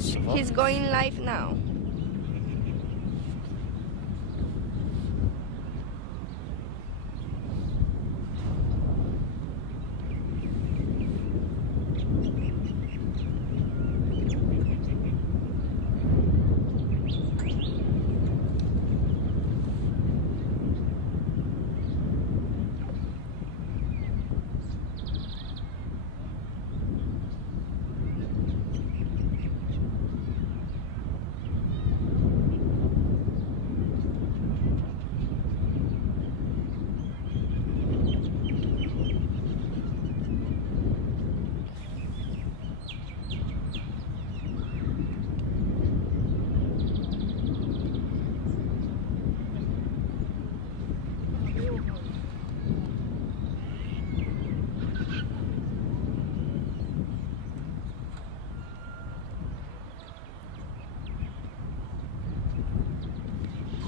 He's going live now.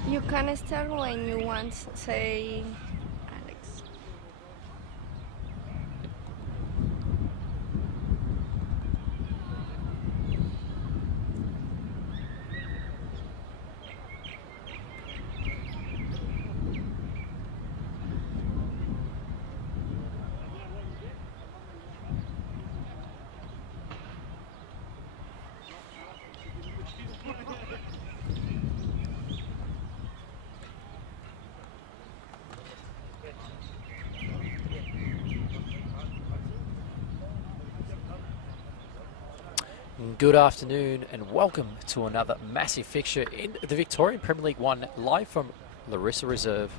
You can start when you want, say, Alex. Good afternoon and welcome to another massive fixture in the Victorian Premier League 1 live from Larissa Reserve,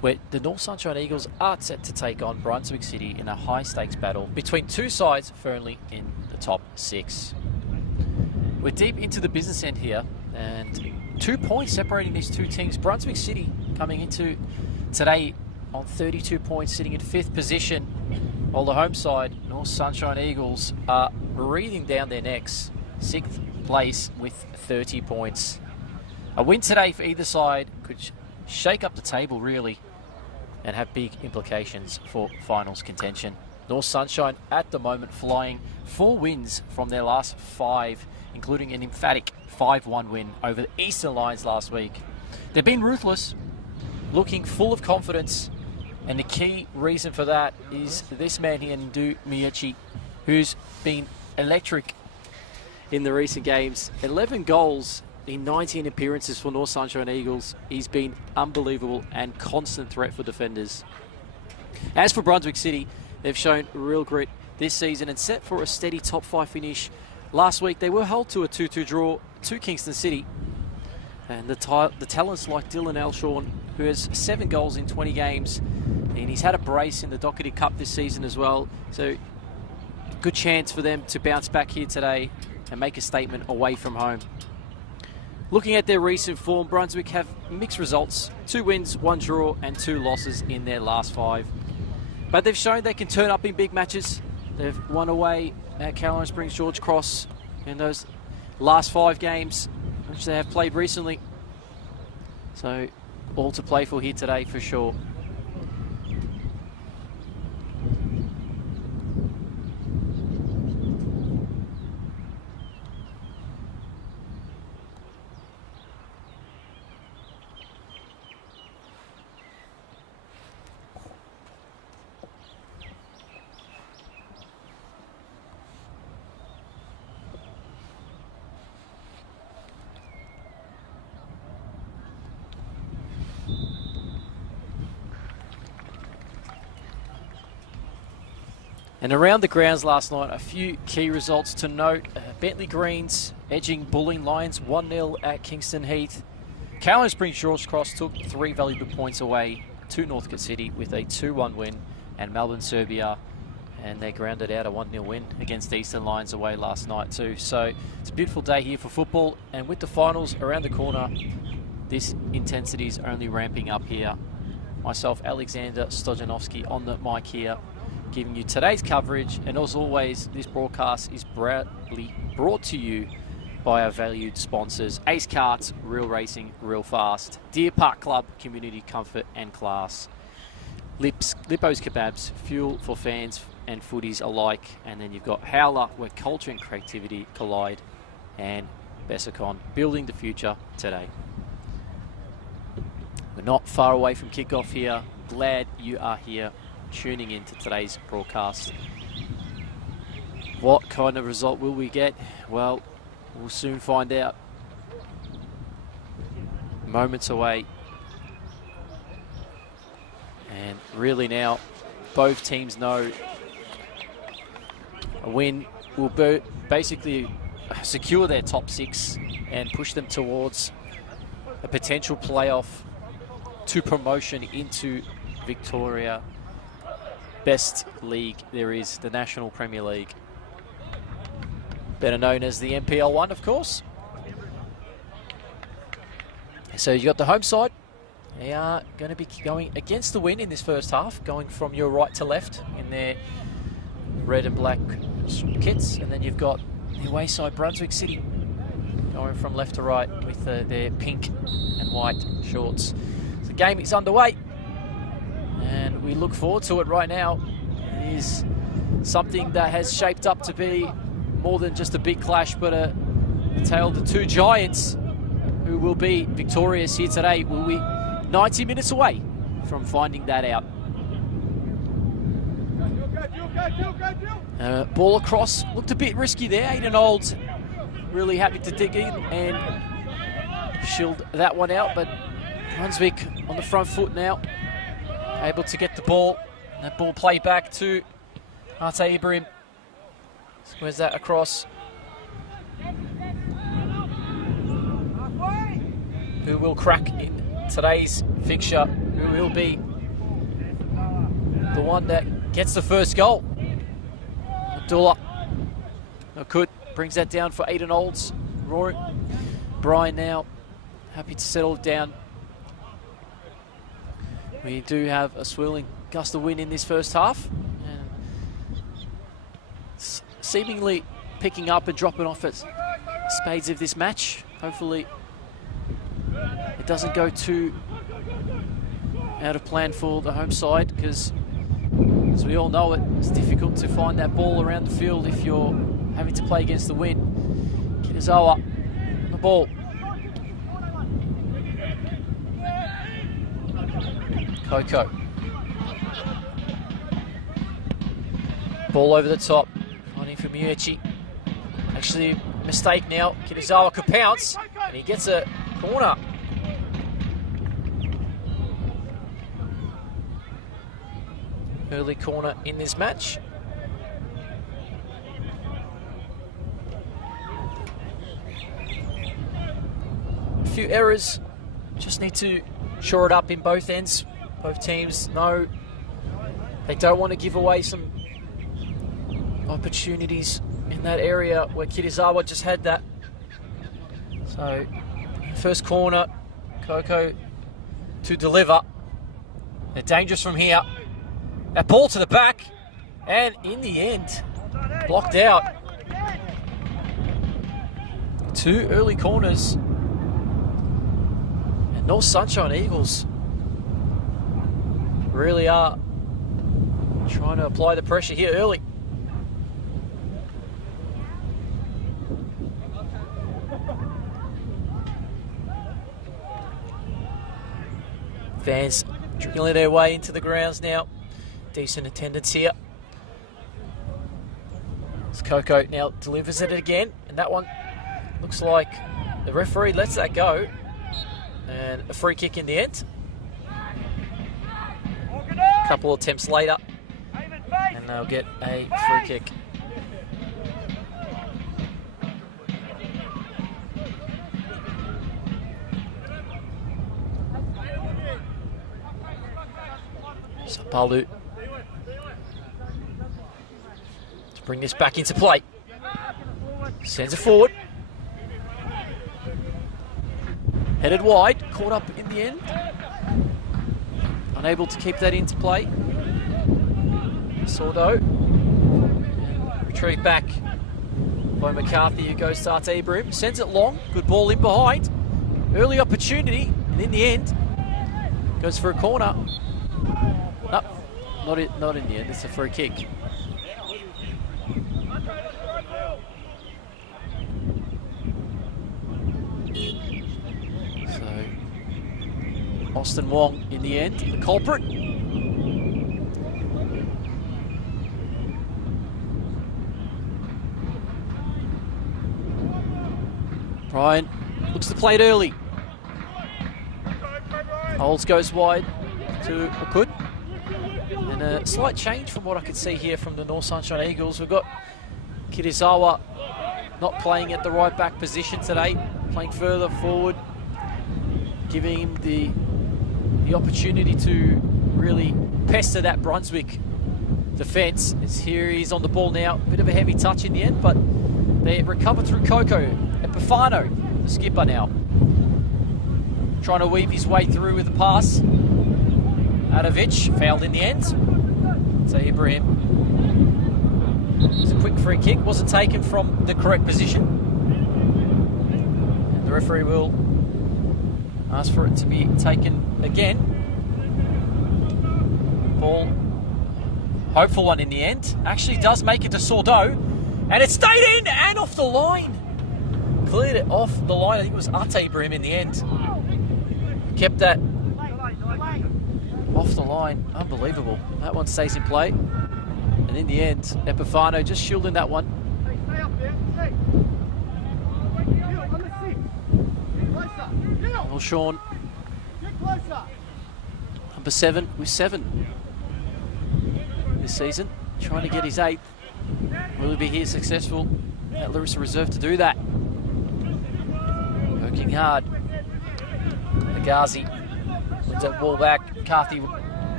where the North Sunshine Eagles are set to take on Brunswick City in a high stakes battle between two sides firmly in the top 6. We're deep into the business end here and 2 points separating these two teams. Brunswick City coming into today on 32 points, sitting in 5th position, while the home side, North Sunshine Eagles, are breathing down their necks, 6th place with 30 points. A win today for either side could shake up the table really and have big implications for finals contention. North Sunshine at the moment flying 4 wins from their last 5, including an emphatic 5-1 win over the Eastern Lions last week. They've been ruthless, looking full of confidence, and the key reason for that is this man here, Ndu Miyochi, who's been electric in the recent games. 11 goals in 19 appearances for North Sunshine Eagles. He's been unbelievable and constant threat for defenders. As for Brunswick City, they've shown real grit this season and set for a steady top 5 finish. Last week they were held to a 2-2 draw to Kingston City. And the talents like Dylan Elshawn, who has 7 goals in 20 games, and he's had a brace in the Doherty Cup this season as well. So good chance for them to bounce back here today and make a statement away from home. Looking at their recent form, Brunswick have mixed results. 2 wins, 1 draw and 2 losses in their last 5. But they've shown they can turn up in big matches. They've won away at Caroline Springs George Cross in those last 5 games, which they have played recently. So all to play for here today for sure. And around the grounds last night, a few key results to note. Bentley Greens edging Bulling Lions 1-0 at Kingston Heath. Caroline Springs George Cross took 3 valuable points away to Northcote City with a 2-1 win, and Melbourne Serbia, and they grounded out a 1-0 win against Eastern Lions away last night too. So it's a beautiful day here for football, and with the finals around the corner, this intensity is only ramping up here. Myself, Alexander Stojanovski, on the mic here, giving you today's coverage, and as always, this broadcast is proudly brought to you by our valued sponsors: Ace Karts, real racing, real fast; Deer Park Club, community comfort and class; Lippo's Kebabs, fuel for fans and footies alike; and then you've got Howler, where culture and creativity collide; and Bessacon building the future today. We're not far away from kickoff here. Glad you are here tuning in to today's broadcast. What kind of result will we get? Well, we'll soon find out. Moments away. And really now, both teams know a win will basically secure their top 6 and push them towards a potential playoff to promotion into Victoria. Best league there is, the National Premier League. Better known as the NPL1, of course. So you got the home side. They are going to be going against the wind in this first half, going from your right to left in their red and black kits. And then you've got the away side, Brunswick City, going from left to right with their pink and white shorts. So the game is underway, and we look forward to it right now. It is something that has shaped up to be more than just a big clash, but a tale of the two giants who will be victorious here today. Will we 90 minutes away from finding that out. Ball across, looked a bit risky there. Aiden Olds really happy to dig in and shield that one out, but Brunswick on the front foot now, able to get the ball. That ball played back to Arte Ibrahim. Squares that across. Who will crack in today's fixture? Who will be the one that gets the first goal? Abdullah. Good. Brings that down for Aiden Olds. Rory. Brian now happy to settle it down. We do have a swirling gust of wind in this first half. And seemingly picking up and dropping off at spades of this match. Hopefully it doesn't go too out of plan for the home side, because as we all know, it's difficult to find that ball around the field if you're having to play against the wind. Kitazawa on the ball. Coco. Ball over the top. Finding for Miuchi. Actually, a mistake now. Kitazawa could pounce, and he gets a corner. Early corner in this match. A few errors. Just need to shore it up in both ends. Both teams know they don't want to give away some opportunities in that area where Kitazawa just had that. So, first corner, Coco to deliver. They're dangerous from here. That ball to the back, and in the end, blocked out. 2 early corners. And North Sunshine Eagles really are trying to apply the pressure here early. Fans drilling their way into the grounds now. Decent attendance here. As Coco now delivers it again, and that one looks like the referee lets that go, and a free kick in the end. A couple of attempts later, and they'll get a free kick. Sapalu to bring this back into play. Sends it forward. Headed wide, caught up in the end. Unable to keep that into play. Sordo. Retrieved back by McCarthy, who goes to Arte Ibrahim. Sends it long, good ball in behind. Early opportunity, and in the end, goes for a corner. No, not in the end, it's a free kick. Austin Wong in the end, the culprit. Brian looks to play it early. Olds goes wide to Akud. And a slight change from what I could see here from the North Sunshine Eagles. We've got Kirizawa not playing at the right back position today, playing further forward, giving him the opportunity to really pester that Brunswick defence. As here he's on the ball now, bit of a heavy touch in the end, but they recover through Coco. Epifano, the skipper now, trying to weave his way through with the pass. Adovic failed in the end. So Ibrahim. It's a quick free kick, wasn't taken from the correct position. And the referee will ask for it to be taken again. Ball, hopeful one in the end. Actually does make it to Sordo. And it stayed in and off the line. Cleared it off the line. I think it was Ate Ibrahim in the end. Kept that off the line. Unbelievable. That one stays in play. And in the end, Epifano just shielding that one. Well, Sean, number 7 with 7 this season, trying to get his 8th. Will he be here successful at Larissa Reserve to do that? Working hard. Agazi wins that ball back. Carthy will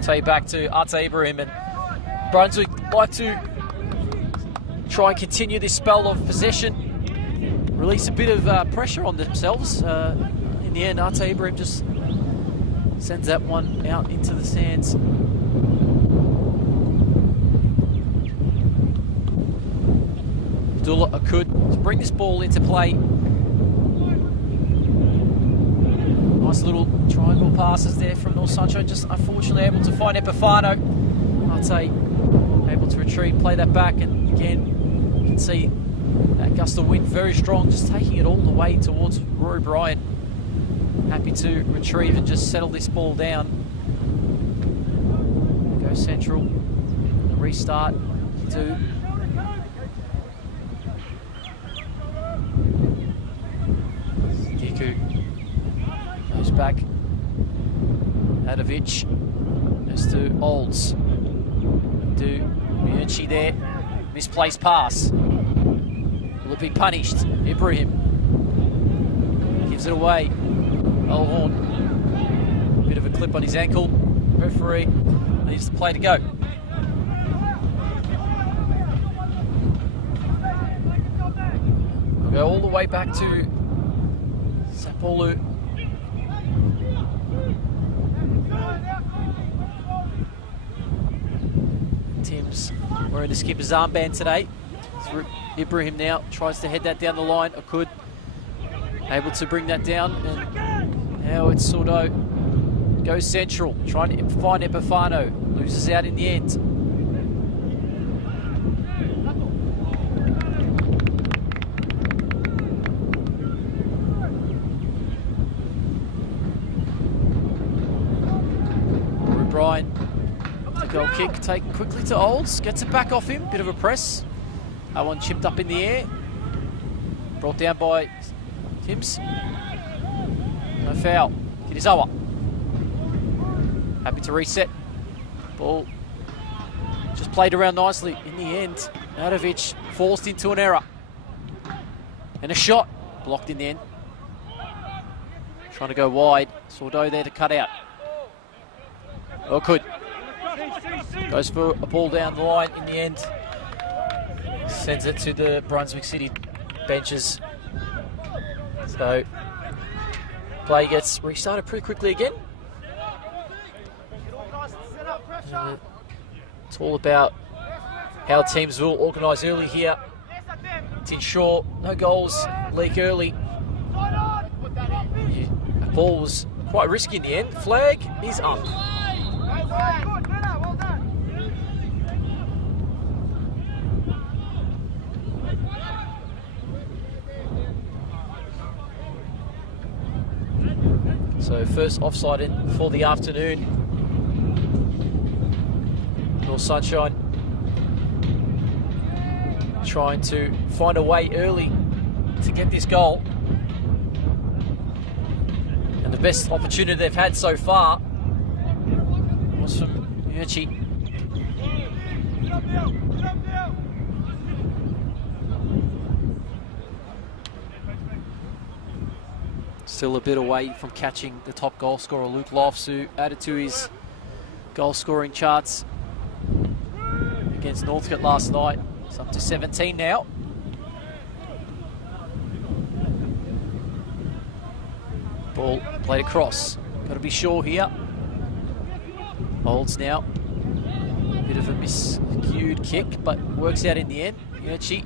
take back to Ate Ibrahim, and Brunswick like to try and continue this spell of possession, release a bit of pressure on themselves. In the end, Ate Ibrahim just sends that one out into the sands. Abdullah Akud to bring this ball into play. Nice little triangle passes there from North Sunshine, just unfortunately able to find Epifano. Ate able to retrieve, play that back, and again, you can see that gust of wind very strong, just taking it all the way towards Rory Bryan. Happy to retrieve and just settle this ball down. Go central, the restart to Giku. Goes back. Adovic goes to Olds. To Miucci there. Misplaced pass. Will it be punished? Ibrahim gives it away. Elhorn. Bit of a clip on his ankle. Referee leaves the play to go. We'll go all the way back to Sapolu. Tim's wearing the skipper's armband today. Ibrahim now tries to head that down the line. Akud able to bring that down, and now it's Sordo. Goes central, trying to find Epifano. Loses out in the end. Bryan, the goal kick taken quickly to Olds, gets it back off him, bit of a press. That one chipped up in the air, brought down by Timms. No foul. Kirizawa. Happy to reset. Ball just played around nicely. In the end, Adovic forced into an error. And a shot blocked in the end. Trying to go wide. Sordo there to cut out. Akud goes for a ball down the line in the end. Sends it to the Brunswick City benches. So play gets restarted pretty quickly again. It's all about how teams will organise early here to ensure no goals leak early. The ball was quite risky in the end. Flag is up. So first offside in for the afternoon. North Sunshine trying to find a way early to get this goal. And the best opportunity they've had so far was from Yurchi. Still a bit away from catching the top goal scorer, Luke Lofts, who added to his goal scoring charts against Northcote last night. It's up to 17 now. Ball played across. Got to be sure here. Holds now. Bit of a miscued kick, but works out in the end. Yurchi.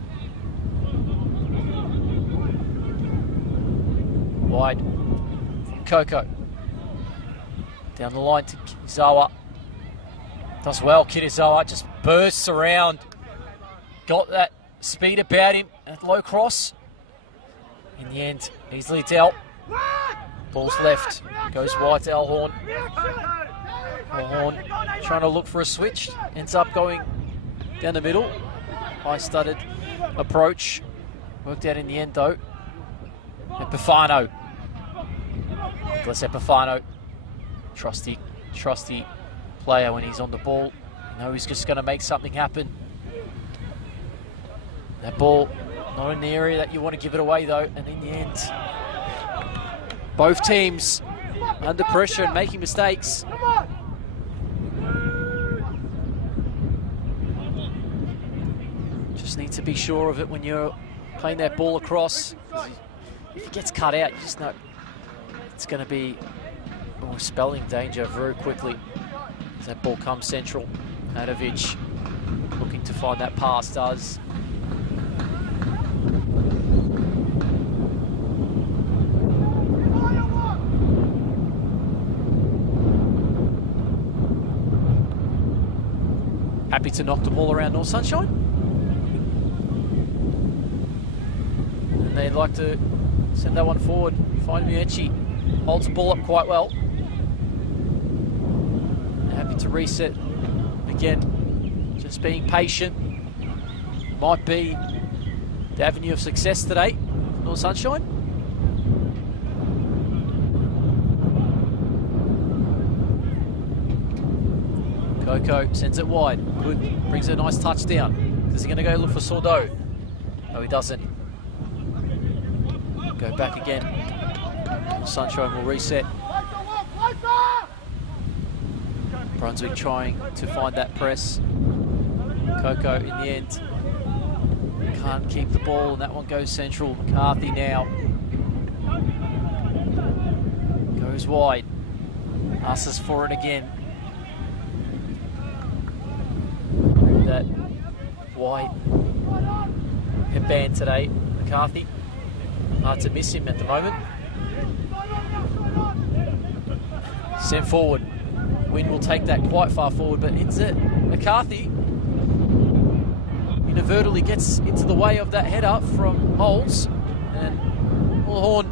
Wide from Coco. Down the line to Kitazawa. Does well, Kitazawa. Just bursts around. Got that speed about him. At low cross. In the end, easily dealt. Ball's left. Goes wide to Elhorn. Elhorn trying to look for a switch. Ends up going down the middle. High-studded approach. Worked out in the end, though. Epifano. Nicholas Epifano. Trusty player when he's on the ball. You know he's just going to make something happen. That ball, not in the area that you want to give it away, though. And in the end, both teams under pressure and making mistakes. Just need to be sure of it when you're playing that ball across. If it gets cut out, you just know it's going to be spelling danger very quickly. As that ball comes central, Madovic looking to find that pass, does. Happy to knock the ball around North Sunshine. And they'd like to send that one forward. Find Miucci. Holds the ball up quite well. Happy to reset again. Just being patient. Might be the avenue of success today for North Sunshine. Coco sends it wide. Good. Brings a nice touchdown. Is he going to go look for Sordo? No, he doesn't. Go back again. Sunshine will reset. Brunswick trying to find that press. Coco in the end can't keep the ball, and that one goes central. McCarthy now goes wide. Asks for it again. That white headband today, McCarthy. Hard to miss him at the moment. Sent forward. Wynn will take that quite far forward, but ends it. McCarthy inadvertently gets into the way of that header from Holes, and Horn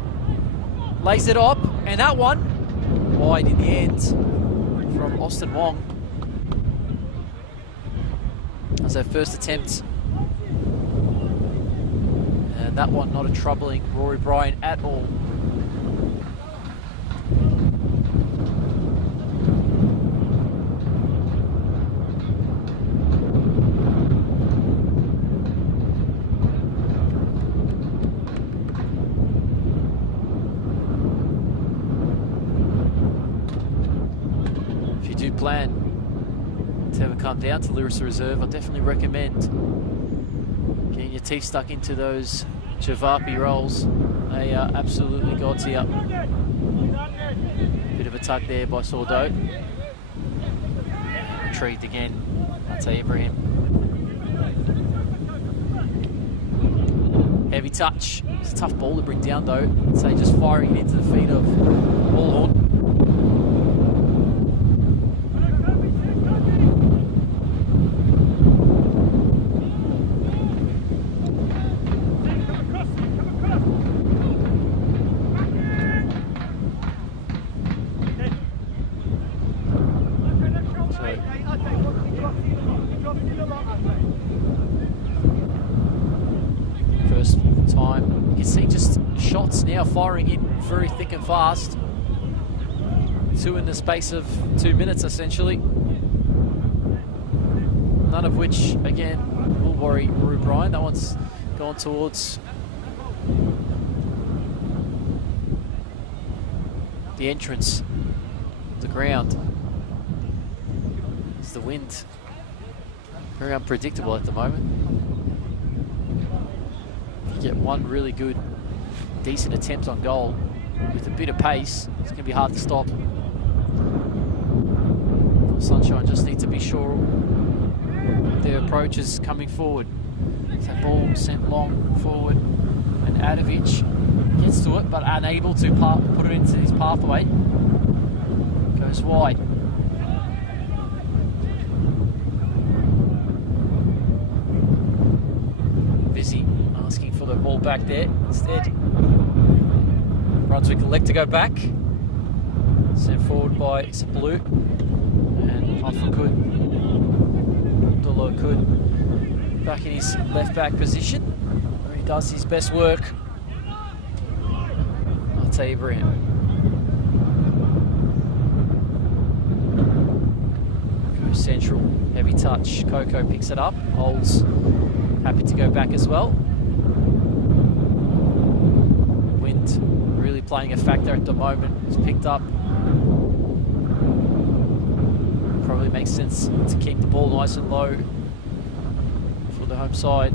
lays it up, and that one wide in the end from Austin Wong. That's their first attempt. And that one not a troubling Rory Bryan at all. If you do plan to ever come down to Larissa Reserve, I definitely recommend getting your teeth stuck into those Javapi rolls. They are absolutely gods here. Bit of a tug there by Sordo. Retrieved again. That's Ibrahim. Heavy touch. It's a tough ball to bring down though. I'd say just firing it into the feet of Bullhorn. can see just shots now firing in very thick and fast. 2 in the space of 2 minutes, essentially. None of which, again, will worry Rue Bryan. That one's gone towards the entrance of the ground. It's the wind. Very unpredictable at the moment. If you get one really good, decent attempt on goal with a bit of pace, it's going to be hard to stop. Sunshine just need to be sure their approach is coming forward. So ball sent long forward, and Adovic gets to it, but unable to put it into his pathway. Goes wide. Vizzy asking for the ball back there instead. Brunswick elect to go back. Sent forward by Blue. And Hoffa could back in his left back position where he does his best work. I'll tell you, Ibrahim. Goes central, heavy touch. Coco picks it up, holds, happy to go back as well. Wind really playing a factor at the moment. It's picked up. Probably makes sense to keep the ball nice and low for the home side.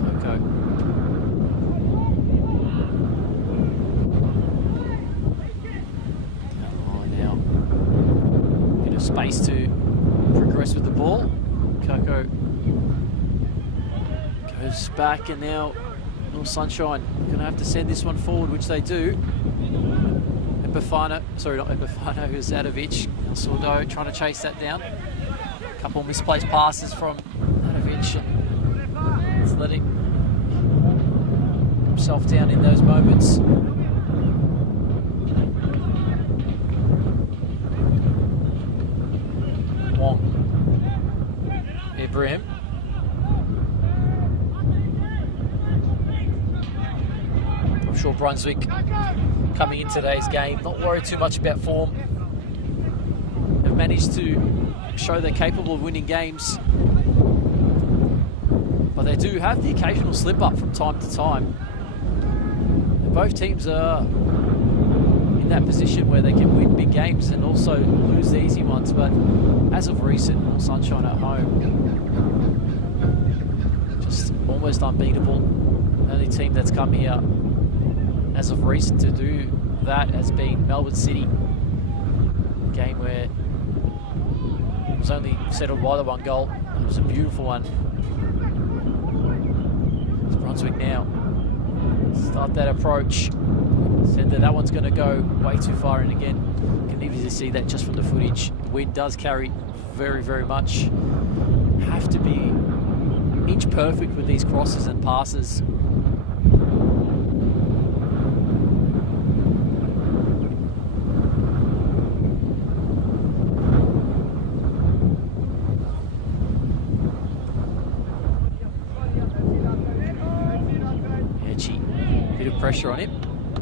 Coco. Down the line now. Bit of space to progress with the ball. Coco goes back, and now North Sunshine going to have to send this one forward, which they do. Epifano, sorry, not Epifano, who's Adovic. Sordo trying to chase that down. A couple misplaced passes from Adovic. He's letting himself down in those moments. Wong. Ibrahim. I'm sure Brunswick coming in today's game, not worried too much about form. They've managed to show they're capable of winning games, but they do have the occasional slip up from time to time. And both teams are in that position where they can win big games and also lose the easy ones, but as of recent, North Sunshine at home, just almost unbeatable. The only team that's come here as of recent to do that has been Melbourne City. A game where it was only settled by the one goal. It was a beautiful one. It's Brunswick now. Start that approach. Sender, that one's going to go way too far in again. You can easily see that just from the footage. The wind does carry very, very much. Have to be inch perfect with these crosses and passes. Pressure on him.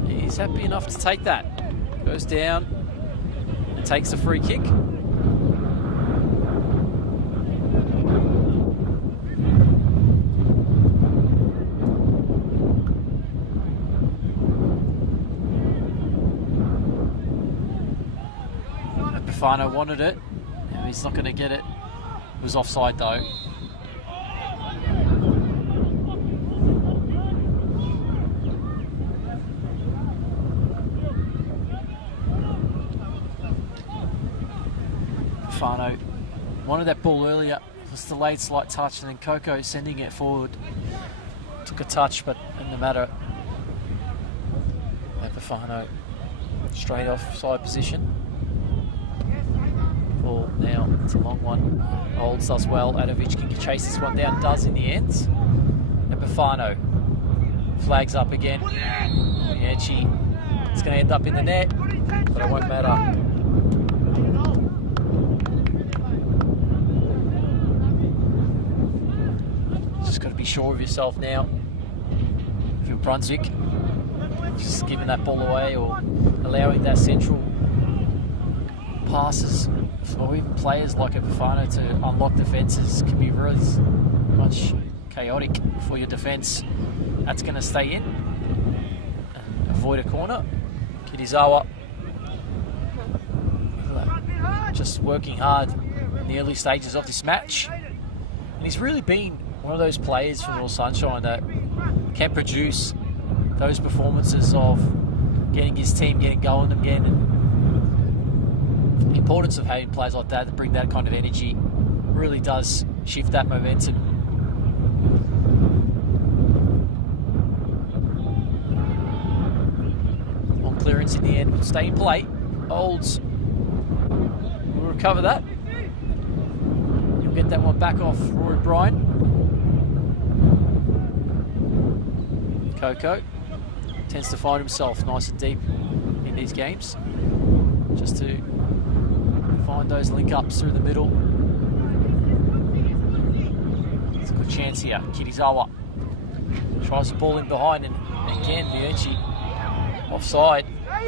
He's happy enough to take that. Goes down and takes a free kick. Epifano wanted it. He's not going to get it. It was offside though. Wanted that ball earlier, was delayed, slight touch, and then Coco sending it forward. Took a touch, but in the matter. Epifano straight off side position. Ball now, it's a long one. Holds does well. Adovic can chase this one down, does in the end. Epifano flags up again. Mieci, it's going to end up in the net, but it won't matter. be sure of yourself now. If you're Brunswick, just giving that ball away or allowing that central passes, or even players like a Bafana to unlock defences can be really much chaotic for your defence. That's going to stay in and avoid a corner. Kirizawa just working hard in the early stages of this match, and he's really been one of those players from North Sunshine that can produce those performances of getting his team getting going again. And the importance of having players like that bring that kind of energy really does shift that momentum. On clearance in the end, stay in play. Olds will recover that. You'll get that one back off Rory Bryan. Coco tends to find himself nice and deep in these games, just to find those link-ups through the middle. It's a good chance here. Kirizawa tries the ball in behind, and again, Bianchi offside. A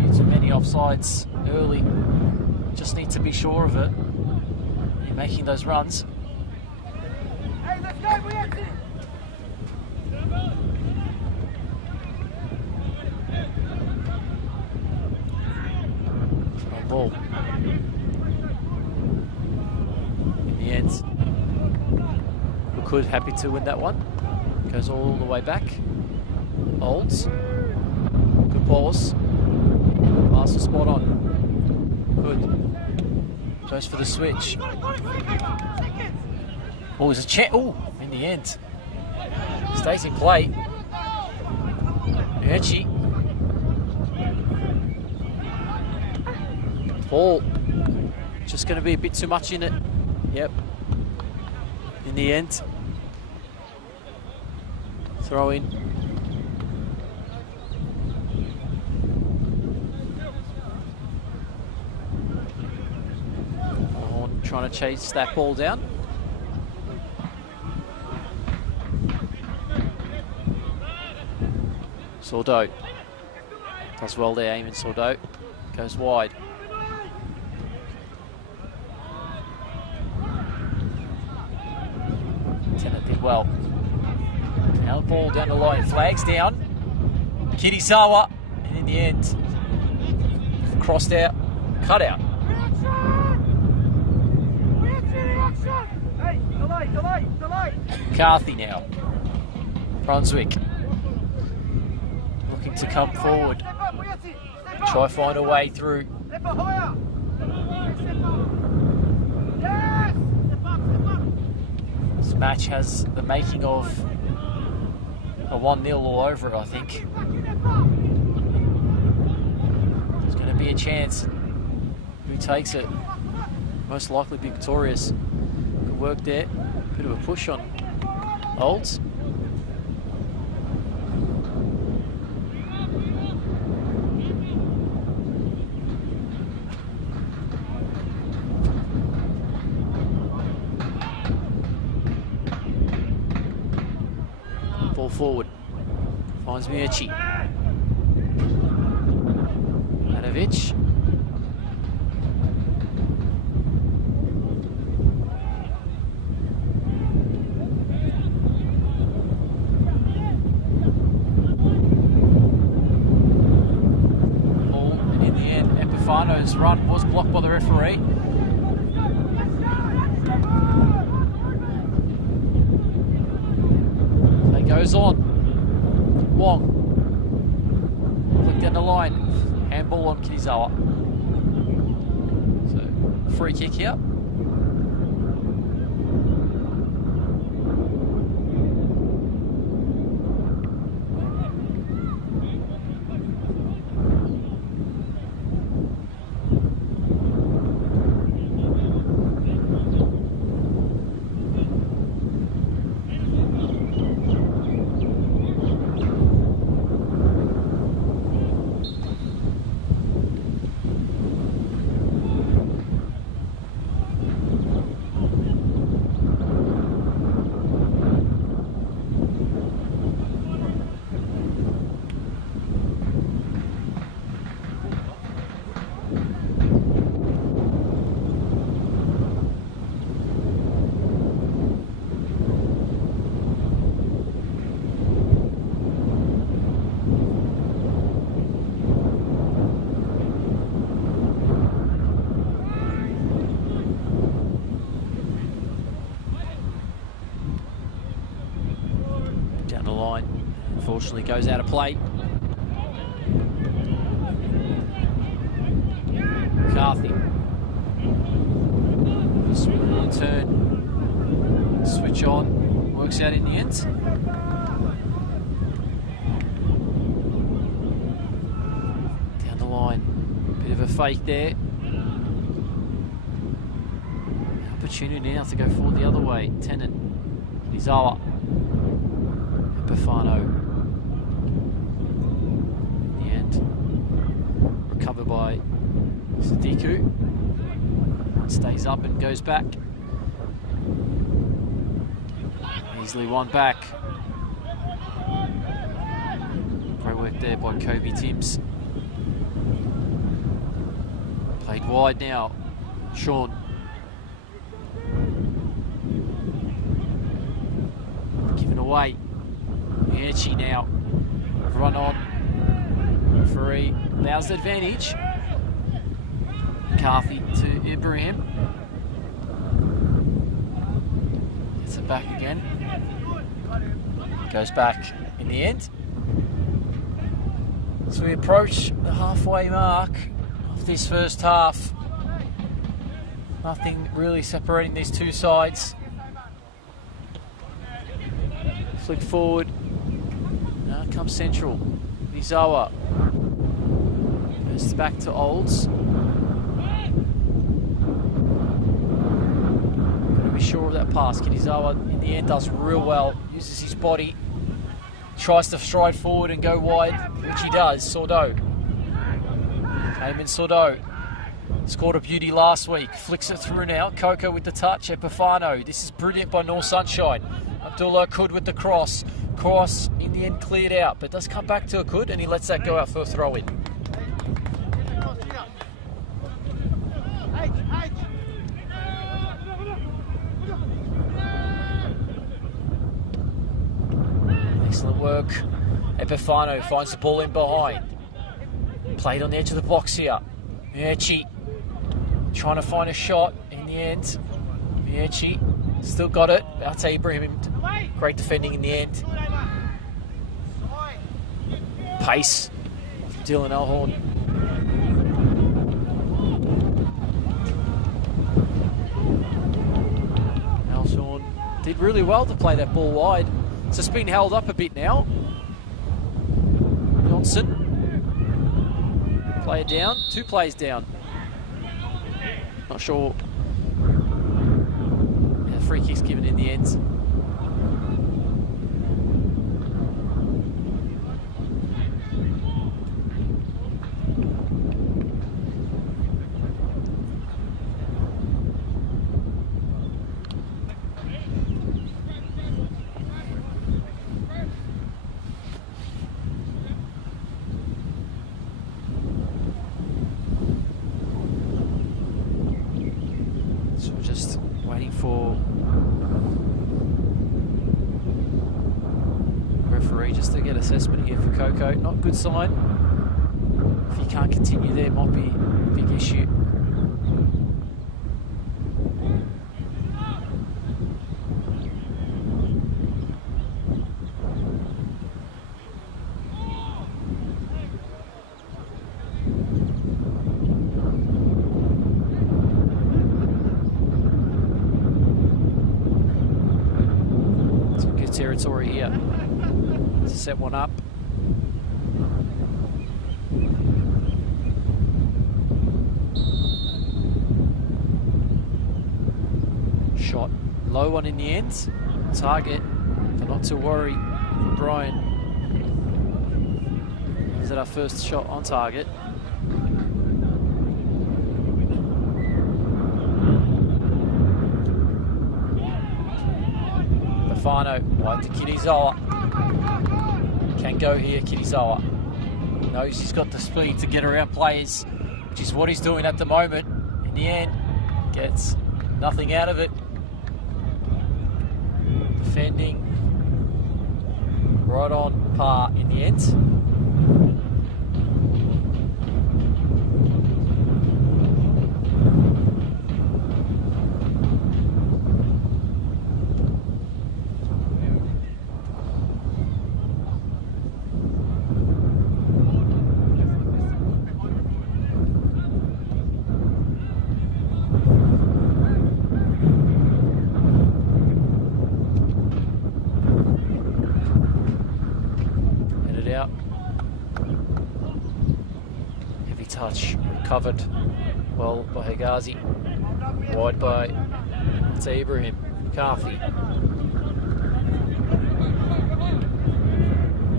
few too many offsides early. Just need to be sure of it in making those runs. Ball. In the end, Wood happy to win that one. Goes all the way back. Olds. Good balls. Pass is spot on. Good. Goes for the switch. Oh, there's a chance. Oh, in the end. Stays in play. Bianchi. Ball. Just going to be a bit too much in it. Yep. In the end. Throw in. On trying to chase that ball down. Sordo does well there, aiming Sordo. Goes wide. Tennant did well. Now the ball down the line, flags down. Kirizawa, and in the end, crossed out, cut out. McCarthy now. Brunswick looking to come forward. Try find a way through. This match has the making of a 1-0 all over it, I think. There's going to be a chance. Who takes it? Most likely be Victorious. Good work there. Bit of a push on Olds. Ball forward. Finds Miucci. Manovic. Ball, and in the end, Epifano's run was blocked by the referee. Goes on. Wong. Click down the line. Handball on Kirizawa. So, free kick here. Unfortunately, goes out of play. McCarthy. Swing on the turn. Switch on. Works out in the end. Down the line. Bit of a fake there. Opportunity now to go forward the other way. Tennant. Izawa. Epifano. In the end. Recovered by Sadiku. Stays up and goes back. Easily won back. Great work there by Kobe Timms. Played wide now. Sean. Given away. Mieci now. Run on. Referee allows the advantage. McCarthy to Ibrahim. Gets it back again. Goes back in the end. So we approach the halfway mark of this first half. Nothing really separating these two sides. Flick forward. Now comes Central. Izawa. Goes back to Olds. Be sure of that pass. Kirizawa in the end does real well, uses his body, tries to stride forward and go wide, which he does. Sordo. Eamon Sordo scored a beauty last week, flicks it through now. Coco with the touch. Epifano. This is brilliant by North Sunshine. Abdullah Akud with the cross. Cross in the end cleared out, but does come back to Akud and he lets that go out for a throw in. Excellent work. Epifano finds the ball in behind. Played on the edge of the box here. Mieci trying to find a shot in the end. Mieci still got it. Out to Ibrahim. Great defending in the end. Pace. Dylan Elhorn. Elhorn did really well to play that ball wide. So it's been held up a bit now. Johnson. Player down. 2 players down. Not sure. Yeah, free kick's given in the end. For referee just to get assessment here for Coco. Not good sign. If you can't continue there, might be a big issue. Territory here to set one up. Shot low one in the end. Target, but not to worry for Brian. Is it our first shot on target? Fano, wide to Kirizawa. Can go here, Kirizawa. Knows he's got the speed to get around players, which is what he's doing at the moment. In the end, gets nothing out of it. Defending right on par in the end. touch, recovered well by Higazi. Wide by Ibrahim. Carthy.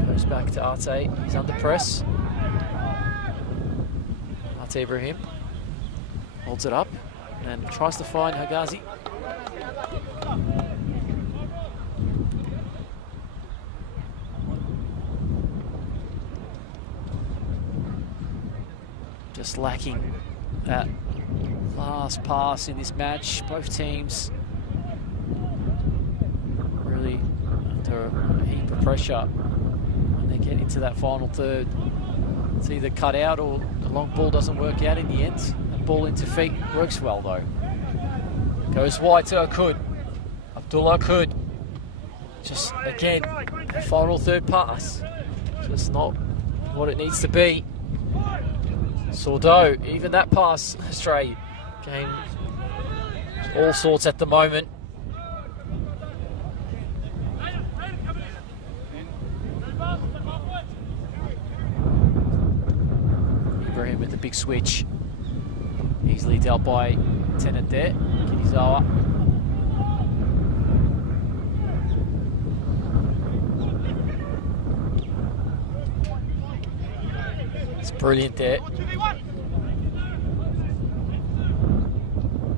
Goes back to Arte. He's under press. Arte Ibrahim holds it up and tries to find Higazi. Just lacking that last pass in this match. Both teams really under a heap of pressure when they get into that final third. It's either cut out or the long ball doesn't work out in the end. The ball into feet works well though. Goes wide to Akud. Abdullah Akud. Just again, the final third pass. Just not what it needs to be. Sordo, even that pass astray. Game all sorts at the moment. Ibrahim with the big switch. Easily dealt by Tennant there. Kinizawa. It's brilliant there.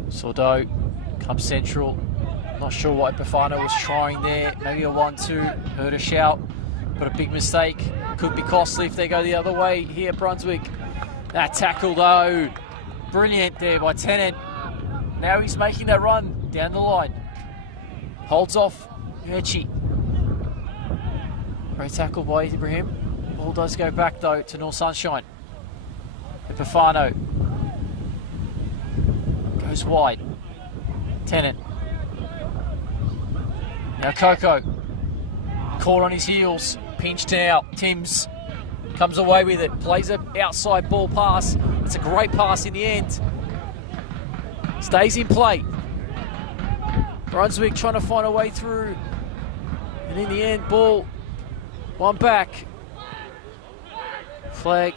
Sordo comes central. Not sure what Epifano was trying there. Maybe a 1-2. Heard a shout, but a big mistake. Could be costly if they go the other way here, Brunswick. That tackle though, brilliant there by Tennant. Now he's making that run down the line. Holds off Yerchi. Great tackle by Ibrahim. Ball does go back though to North Sunshine. Epifano goes wide. Tennant. Now Coco. Caught on his heels. Pinched out. Timms comes away with it. Plays an outside ball pass. It's a great pass in the end. Stays in play. Brunswick trying to find a way through. And in the end, ball. One back. Flag.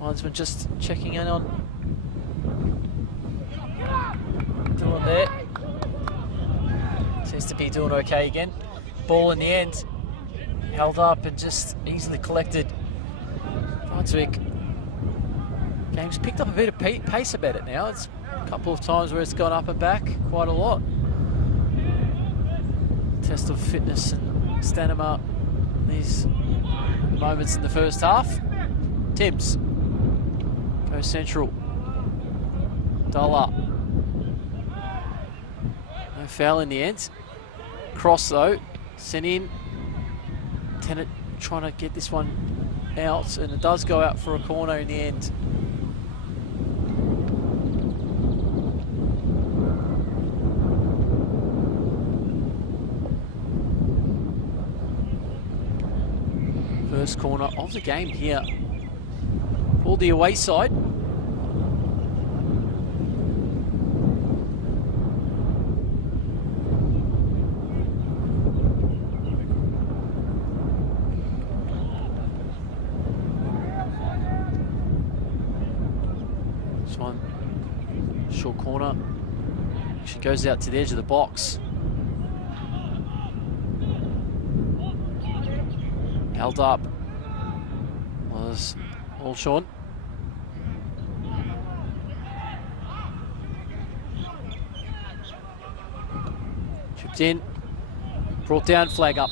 Linesman just checking in on Dylan there. Seems to be doing okay again. Ball in the end. Held up and just easily collected. Brunswick. Game's picked up a bit of pace about it now. It's a couple of times where it's gone up and back quite a lot. Test of fitness and stamina. These moments in the first half. Timms goes central. Dollar. No foul in the end. Cross though. Sent in. Tennant trying to get this one out, and it does go out for a corner in the end. First corner of the game here for the away side. This one, short corner. She goes out to the edge of the box. Held up was all Sean. Chipped in, brought down, flag up.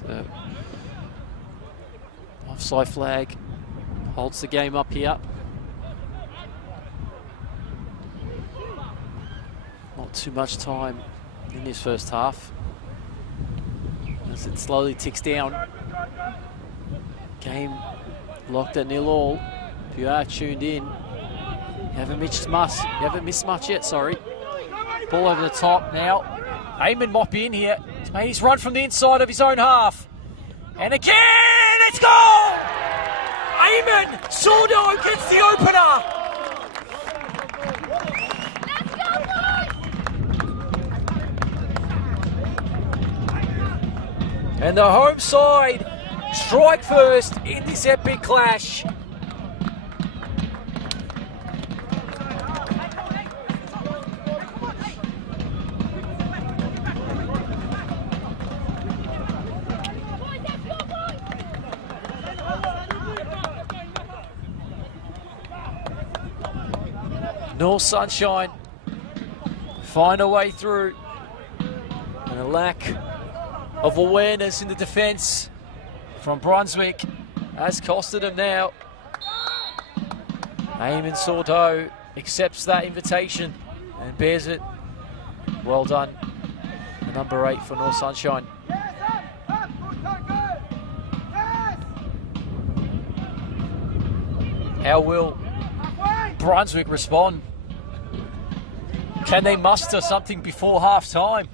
So, offside flag holds the game up here. Not too much time in this first half as it slowly ticks down. Game locked at 0-0. If you are tuned in, you haven't missed much yet, sorry. Ball over the top now. Eamon Mop in here. He's made his run from the inside of his own half. And again, it's goal! Eamon Sordo gets the opener. And the home side strike first in this epic clash. North Sunshine find a way through, and a lack of awareness in the defence from Brunswick has costed them now. Eamon Sordo accepts that invitation and bears it. Well done, the number 8 for North Sunshine. How will Brunswick respond? Can they muster something before half time?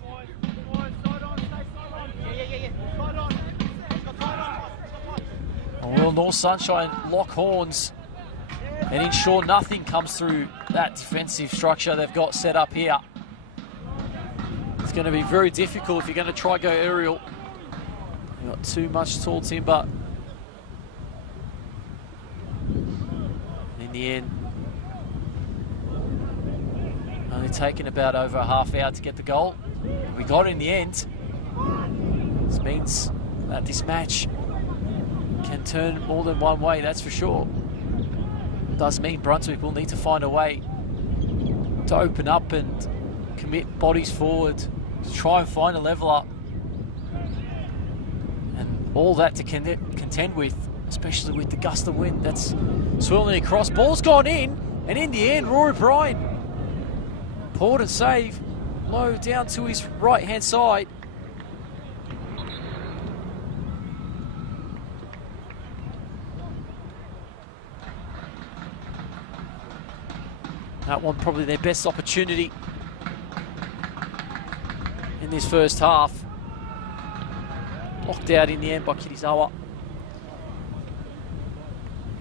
Or will North Sunshine lock horns and ensure nothing comes through that defensive structure they've got set up here? It's going to be very difficult if you're going to try go aerial. You've got too much tall timber. In the end, only taken about over a half hour to get the goal. We got it in the end. This means that this match can turn more than one way, that's for sure. It does mean Brunswick will need to find a way to open up and commit bodies forward to try and find a level up. And all that to contend with, especially with the gust of wind that's swirling across. Ball's gone in, and in the end, Rory Bryan. Important save, low down to his right-hand side. That one probably their best opportunity in this first half. Blocked out in the end by Kirizawa.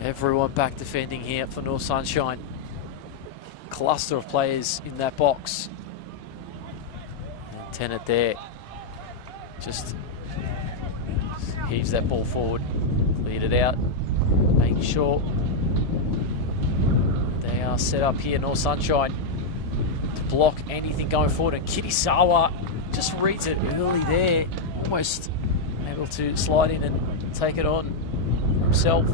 Everyone back defending here for North Sunshine. Cluster of players in that box. And Tennant there just heaves that ball forward, cleared it out, making sure they are set up here, North Sunshine, to block anything going forward. And Kirizawa just reads it early there, almost able to slide in and take it on himself.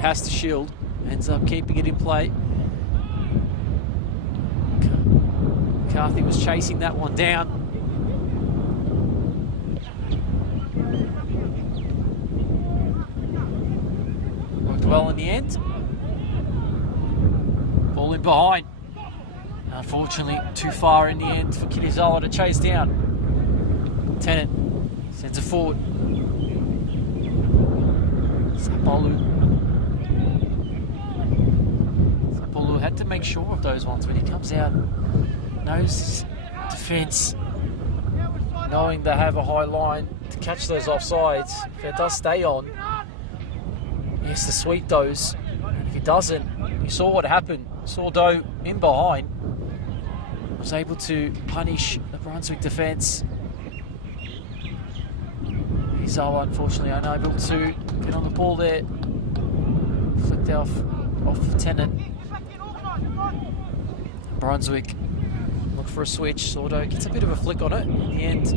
Has to shield, ends up keeping it in play. McCarthy was chasing that one down. Worked well in the end. Ball in behind. Unfortunately, too far in the end for Kirizawa to chase down. Tennant sends it forward. Sapolu had to make sure of those ones when he comes out. Knows his defence, knowing they have a high line to catch those offsides. If it does stay on, he has to sweep those. And if he doesn't, you saw what happened. Sordo in behind was able to punish the Brunswick defence. Kirizawa unfortunately unable to get on the ball there. Flicked off Tennant. Brunswick look for a switch. Sordo gets a bit of a flick on it in the end.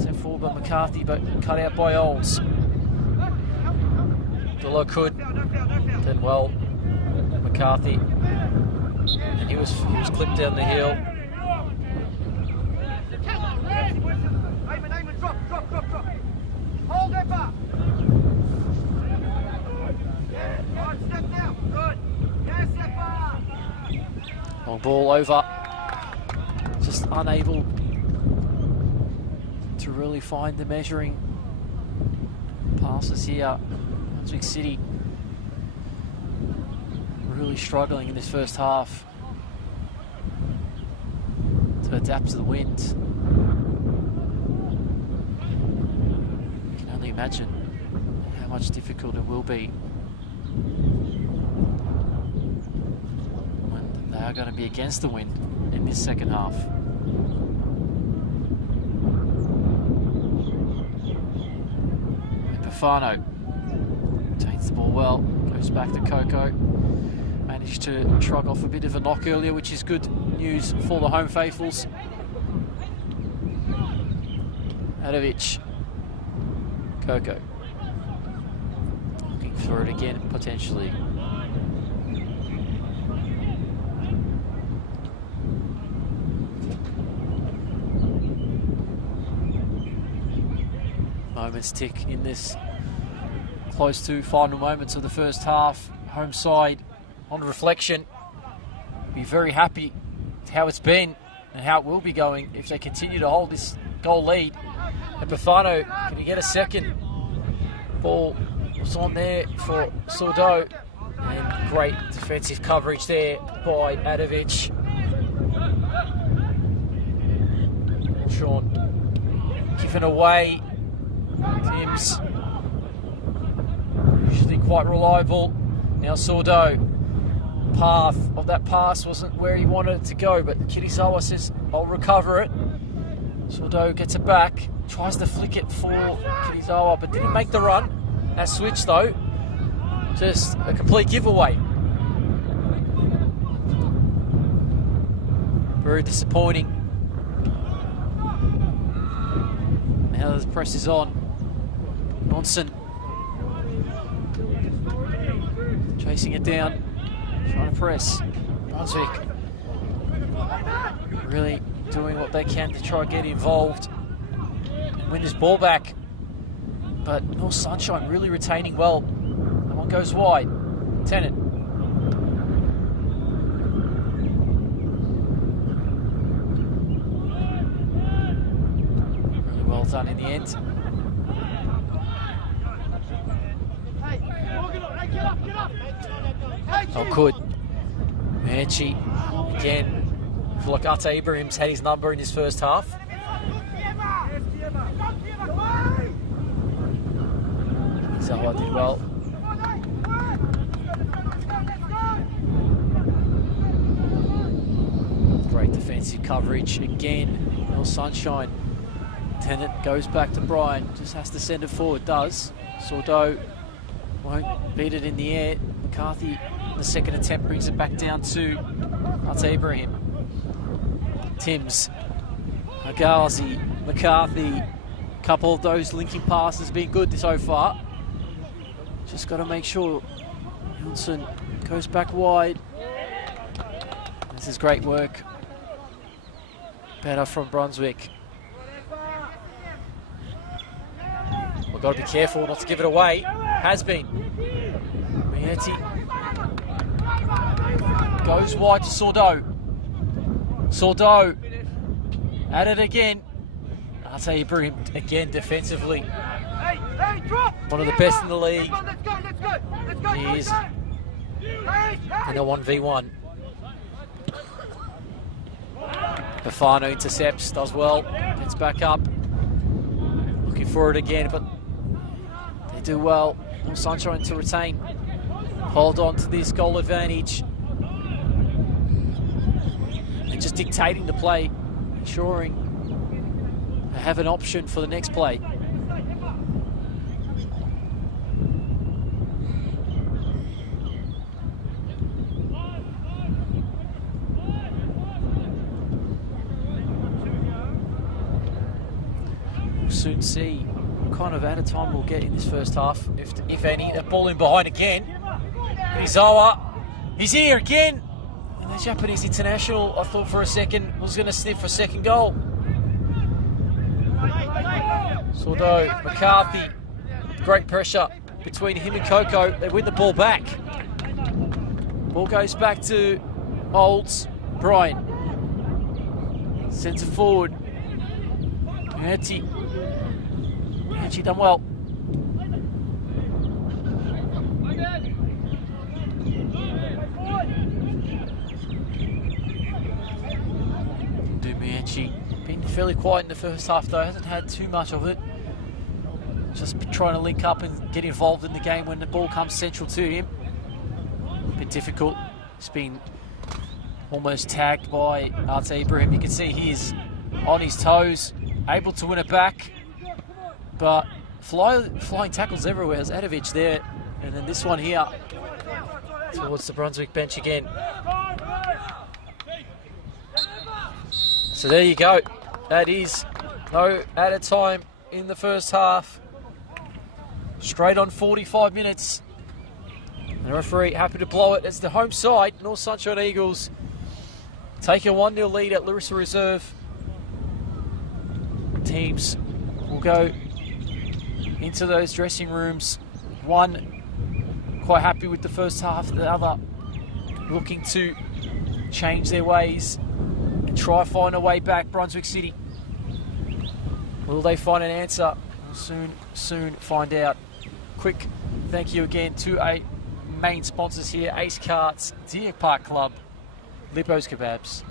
Sent forward by McCarthy, but cut out by Olds. Billow could, did well. McCarthy, and he was clipped down the hill. Drop. Hold it back. Long ball over. Just unable to really find the measuring passes here. Brunswick City really struggling in this first half to adapt to the wind. You can only imagine how much difficult it will be when they are going to be against the wind in this second half. Bufano takes the ball well, goes back to Coco. Managed to shrug off a bit of a knock earlier, which is good news for the home faithfuls. Adovic, Coco, looking for it again, potentially. Moments tick in this close to final moments of the first half. Home side on reflection be very happy with how it's been and how it will be going if they continue to hold this goal lead. And Bufano, can he get a second? Ball was on there for Sordo, and great defensive coverage there by Adovic. Sean given away. Tim's usually quite reliable. Now Sordo, path of that pass wasn't where he wanted it to go, but Kirisawa says, I'll recover it. Sordo gets it back, tries to flick it for Kirisawa, but didn't make the run. That switch though, just a complete giveaway. Very disappointing. Now the press is on. Johnson chasing it down, trying to press. Brunswick really doing what they can to try and get involved and win this ball back. But North Sunshine really retaining well. That one goes wide. Tennant. Really well done in the end. Oh, good. Manchi again. I feel like Ata Ibrahim's had his number in his first half. Zawa did well. Great defensive coverage again. North Sunshine. Tennant goes back to Brian. Just has to send it forward. Does. Sordo won't beat it in the air. McCarthy, the second attempt, brings it back down to Ata Ibrahim. Timms, Agazi, McCarthy. Couple of those linking passes been good so far. Just got to make sure Johnson goes back wide. This is great work. Better from Brunswick. We've got to be careful not to give it away. Has been. Mieti goes wide to Sordo. Sordo at it again. Ata Ibrahim again defensively. One of the best in the league. He is in a 1v1. Bufano intercepts, does well, gets back up. Looking for it again, but they do well. North Sunshine to retain. Hold on to this goal advantage. And just dictating the play, ensuring they have an option for the next play. We'll soon see what kind of added time we'll get in this first half, if any. That ball in behind again. Izawa, he's here again. And the Japanese international, I thought for a second, was going to sniff for a second goal. Sordo, McCarthy, great pressure between him and Coco. They win the ball back. Ball goes back to Olds. Brian sends it forward. Nancy done well. Dumianchi been fairly quiet in the first half though, hasn't had too much of it. Just trying to link up and get involved in the game when the ball comes central to him. A bit difficult. He's been almost tagged by Arte Ibrahim. You can see he is on his toes, able to win it back. But flying tackles everywhere. There's Adovic there. And then this one here towards the Brunswick bench again. So there you go. That is no added time in the first half. Straight on 45 minutes. The referee happy to blow it. It's the home side, North Sunshine Eagles, take a 1-0 lead at Larissa Reserve. Teams will go into those dressing rooms. One quite happy with the first half, the other looking to change their ways and try find a way back. Brunswick City, will they find an answer? We'll soon find out. Quick thank you again to our main sponsors here, Ace Carts, Deer Park Club, Lippo's Kebabs,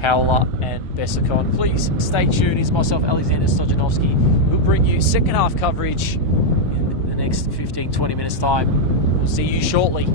Howler and Bessicon. Please stay tuned. It's myself, Alexander Stojanovski. We'll bring you second half coverage in the next 15-20 minutes time. We'll see you shortly.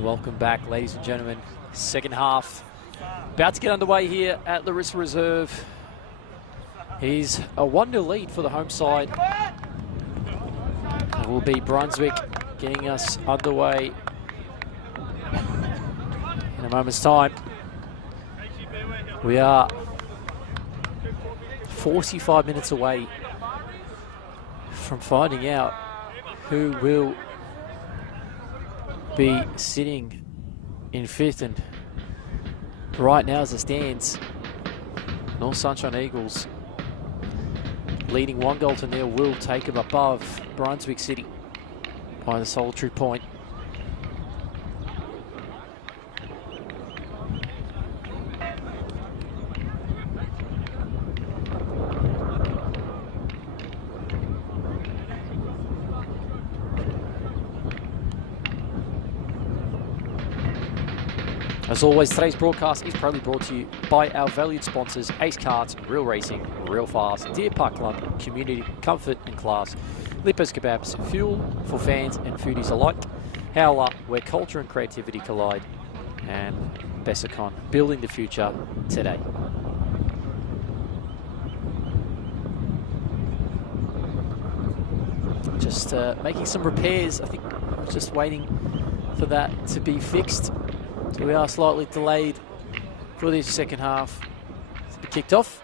And welcome back, ladies and gentlemen. Second half about to get underway here at Larissa Reserve. He's a 1-0 lead for the home side. It will be Brunswick getting us underway in a moment's time. We are 45 minutes away from finding out who will be sitting in fifth, and right now as it stands, North Sunshine Eagles leading 1-0 will take them above Brunswick City by the solitary point. As always, today's broadcast is proudly brought to you by our valued sponsors, Ace Cards, Real Racing, Real Fast, Deer Park Club, Community, Comfort and Class, Lippos Kebabs, Fuel for fans and foodies alike, Howler, where culture and creativity collide, and Bessicon, building the future today. Just making some repairs. I think we're just waiting for that to be fixed. So we are slightly delayed for this second half to be kicked off.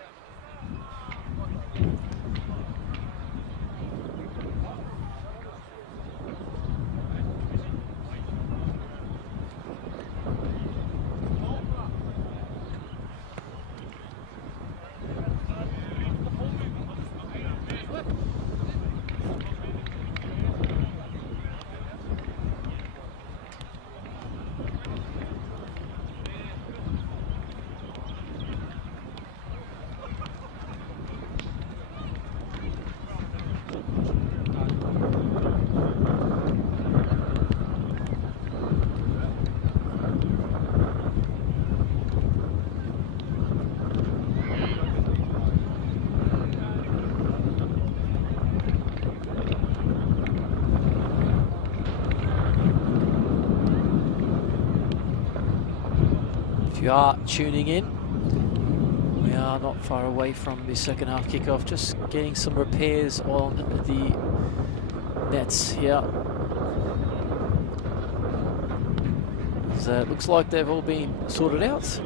If you are tuning in, we are not far away from the second half kickoff, just getting some repairs on the nets here. So it looks like they've all been sorted out.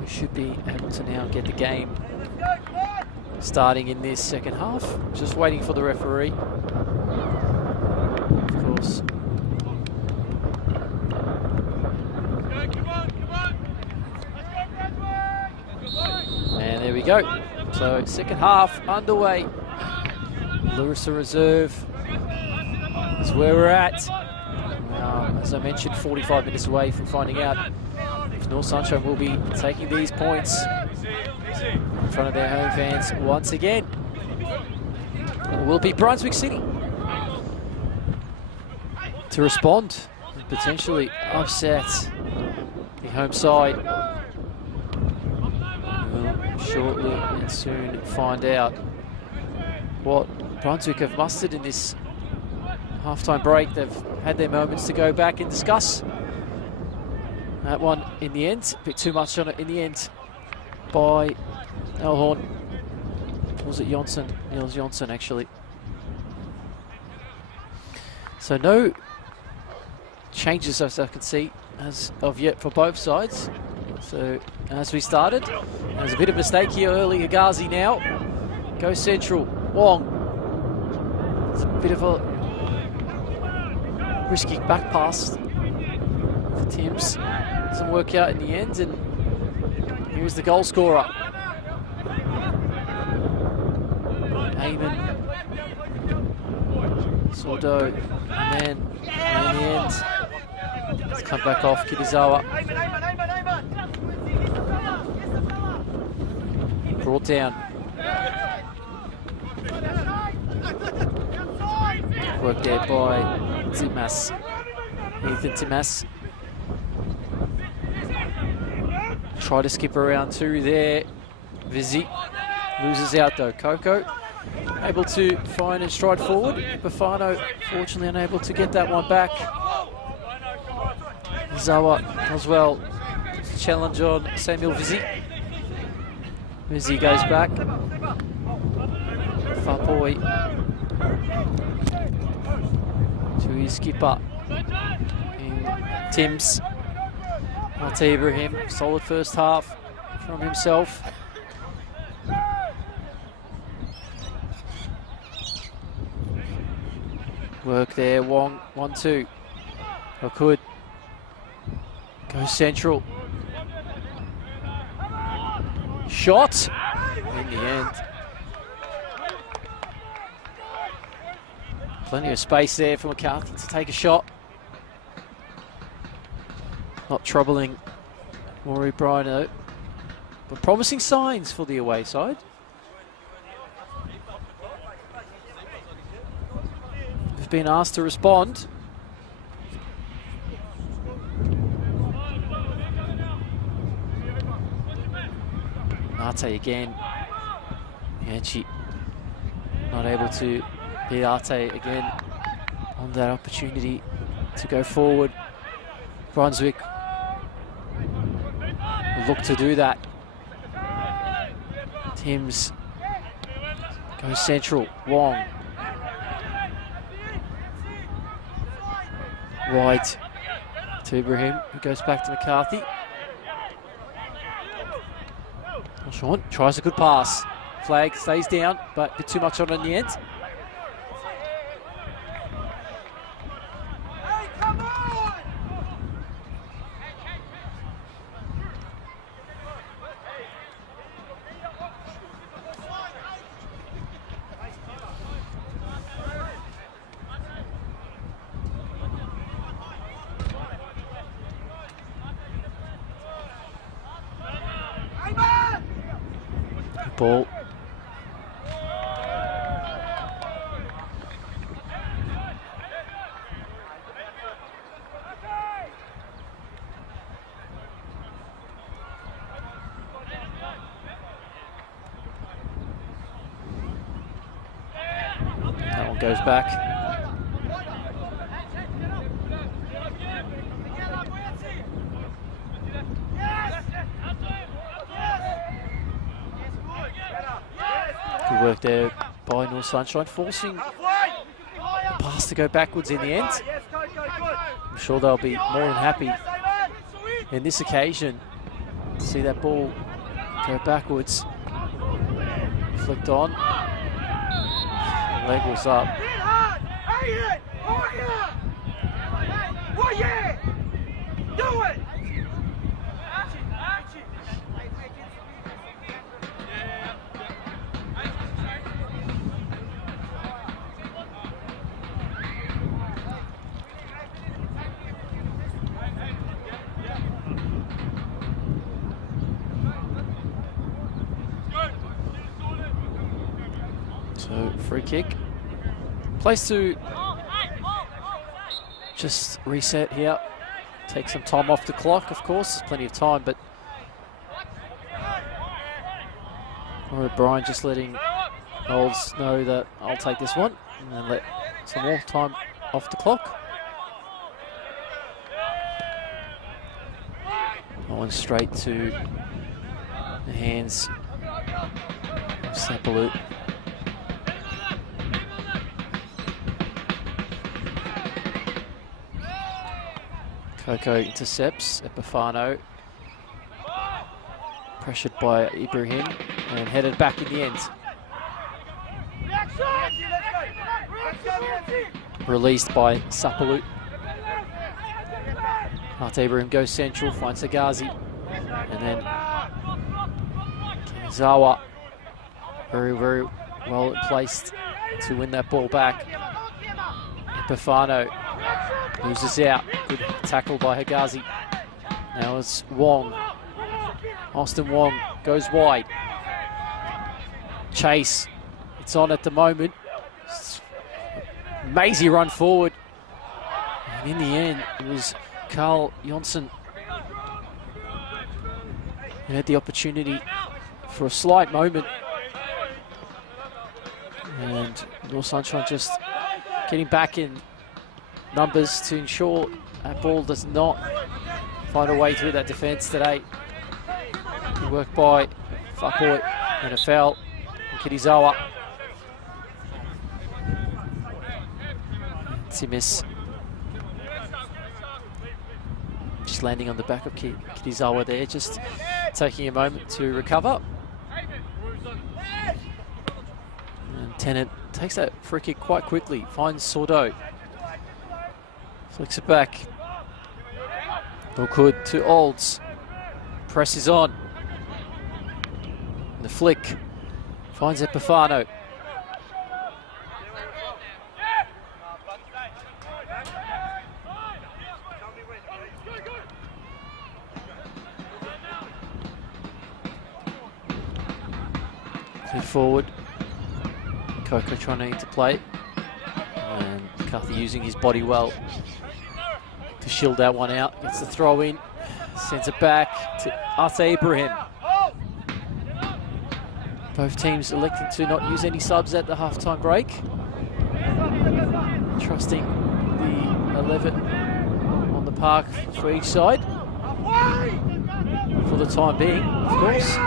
We should be able to now get the game starting in this second half. Just waiting for the referee, of course. And there we go. So second half underway. Larissa Reserve is where we're at. As I mentioned, 45 minutes away from finding out if North Sunshine will be taking these points in front of their home fans once again. It will be Brunswick City to respond and potentially upset the home side. We'll shortly and soon find out what Brunswick have mustered in this halftime break. They've had their moments to go back and discuss that one in the end. A bit too much on it in the end by Elhorn. Was it Jonsson? Niels Jonsson, actually. So no changes as I can see as of yet for both sides. So as we started, there's a bit of a mistake here early. Agazi now goes central. Wong. It's a bit of a risky back pass for Timms. Doesn't work out in the end, and here's the goal scorer. Heyman. Sordo. And then in the end, let's come back off Kitazawa. Brought down. Work there by Timas. Ethan Timas. Try to skip around two there. Vizzy loses out though. Coco able to find and stride forward. Bafano fortunately unable to get that one back. Zawa as well. Challenge on Samuel Vizzy. Vizzy goes back. Far boy to his skipper in Tim's. Arte Ibrahim, solid first half from himself. Work there, Wong, 1-2. Okud goes central. Shot in the end. Plenty of space there for McCarthy to take a shot. Not troubling Maury Bryan though, but promising signs for the away side. They've been asked to respond. Arte again. Yanchi not able to beat Arte again on that opportunity to go forward. Brunswick will look to do that. Timms goes central. Wong. Wide to Ibrahim, who goes back to McCarthy. Sean tries a good pass. Flag stays down, but a bit too much on in the end. Ball. That one goes back. Good work there by North Sunshine, forcing the pass to go backwards in the end. I'm sure they'll be more than happy in this occasion to see that ball go backwards. Flicked on. The leg was up. Do it! So free kick. Place to just reset here. Take some time off the clock, of course. There's plenty of time, but Brian just letting Olds know that I'll take this one and then let some more time off the clock. Going straight to the hands of Sapalut. Coco intercepts Epifano. Pressured by Ibrahim and headed back in the end. Released by Sapalut. Arte Ibrahim goes central, finds Sagazi. And then Zawa very, very well placed to win that ball back. Epifano loses out. Good tackle by Hagazi. Now it's Wong. Austin Wong goes wide. Chase. It's on at the moment. Amazing run forward. And in the end, it was Carl Jonsson who had the opportunity for a slight moment. And North Sunshine just getting back in numbers to ensure that ball does not find a way through that defence today. Good work by Fuckboy and a foul from Kirizawa. Timis just landing on the back of Kirizawa there, just taking a moment to recover. And Tennant takes that free kick quite quickly, finds Sordo. Flicks it back. Lookwood to Olds. Presses on. And the flick finds Epifano. Clear forward. Coco trying to interplay. And McCarthy using his body well to shield that one out. Gets the throw in. Sends it back to Arte Ibrahim. Both teams electing to not use any subs at the halftime break. Trusting the 11 on the park for each side. For the time being, of course.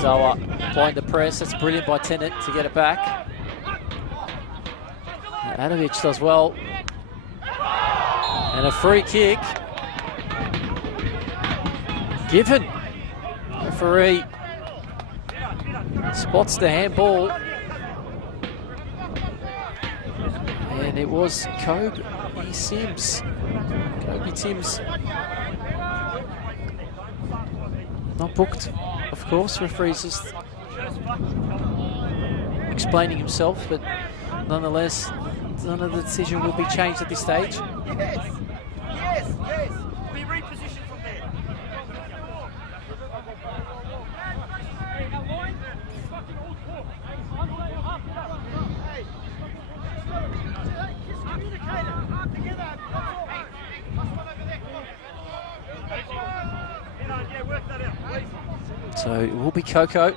Zawa applying the press. That's brilliant by Tennant to get it back. Adavic does well. And a free kick. Given. Referee spots the handball. And it was Kobe Sims. Kobe Timms. Not booked, of course. Referee's just explaining himself, but nonetheless, none of the decision will be changed at this stage. Yes. We reposition from there. So it will be Coco.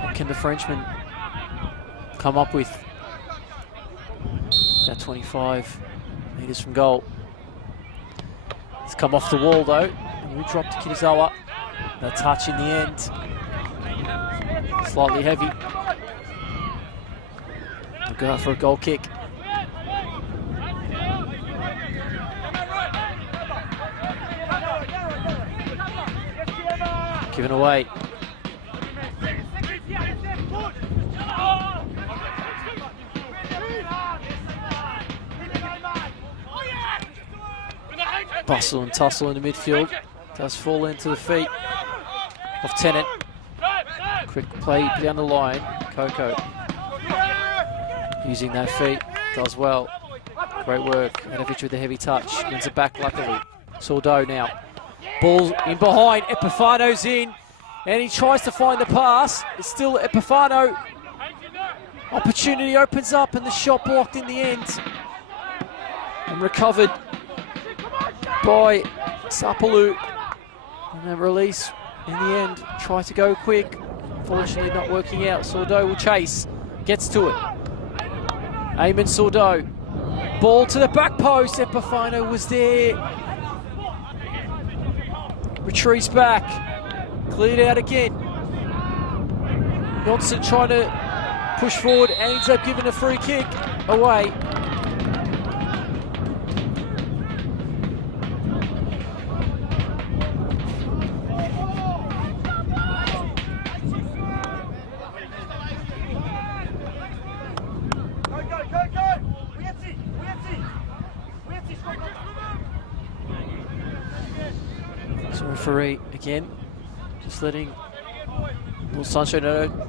What can the Frenchman come up with? About 25 metres from goal. It's come off the wall though. And we dropped to Kirizawa. A touch in the end. Slightly heavy. We'll go out for a goal kick. Given away. Bustle and tussle in the midfield. Does fall into the feet of Tennant. Quick play down the line. Coco using that feet. Does well. Great work. Adavic with the heavy touch. Wins it back luckily. Sordo now. Ball in behind, Epifano's in, and he tries to find the pass. It's still Epifano. Opportunity opens up and the shot blocked in the end. And recovered by Sapalu. And then release in the end. Try to go quick. Unfortunately not working out. Sordo will chase. Gets to it. Eamon Sordo. Ball to the back post. Epifano was there. Retreats back, cleared out again. Johnson trying to push forward and ends up giving a free kick away. So referee again, just letting little Sancho know.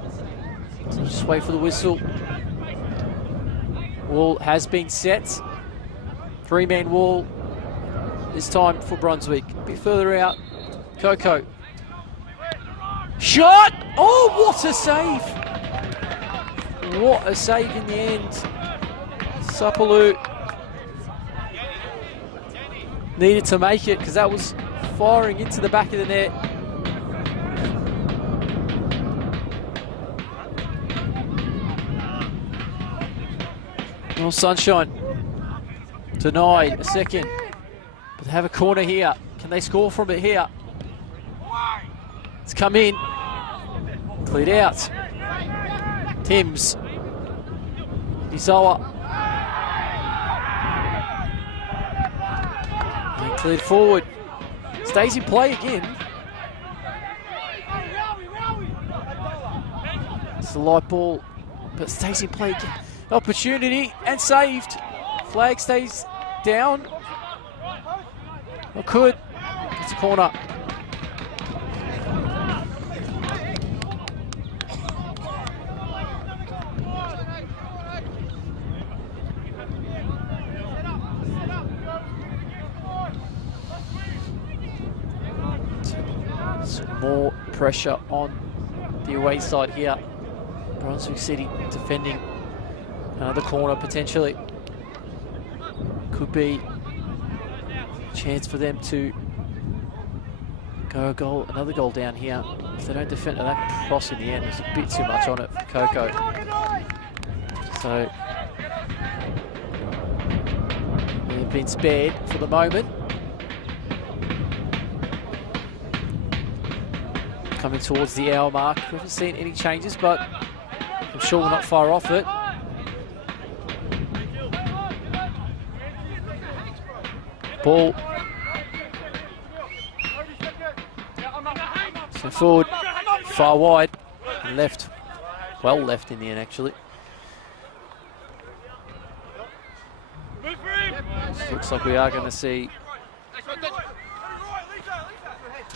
So just wait for the whistle. Wall has been set. 3-man wall this time for Brunswick. A bit further out. Coco. Shot! Oh, what a save! What a save in the end. Sapalu needed to make it because that was firing into the back of the net. Well, Sunshine denied a second, but they have a corner here. Can they score from it here? It's come in, cleared out. Timms, Izawa, and cleared forward. Stays in play again. It's the light ball, but stays in play again. Opportunity and saved. Flag stays down. Or could. It's a corner. Some more pressure on the away side here. Brunswick City defending another corner potentially. Could be a chance for them to go another goal down here. If they don't defend that cross in the end, there's a bit too much on it for Coco. So they've been spared for the moment. Coming towards the hour mark. We haven't seen any changes, but I'm sure we're not far off it. Ball. So forward, far wide, and left. Well left in the end, actually. Looks like we are going to see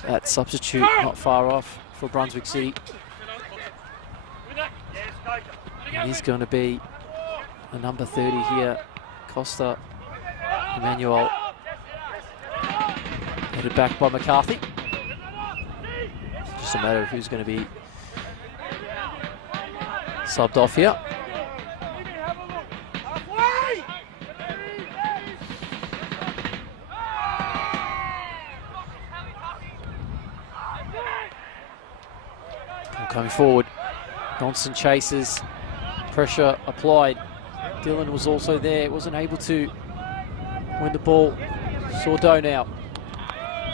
that substitute not far off for Brunswick City. It is going to be the number 30 here, Costa Emmanuel. Headed back by McCarthy. Just a matter of who's going to be subbed off here. Coming forward, Johnson chases, pressure applied. Dylan was also there, wasn't able to win the ball. Sordo now,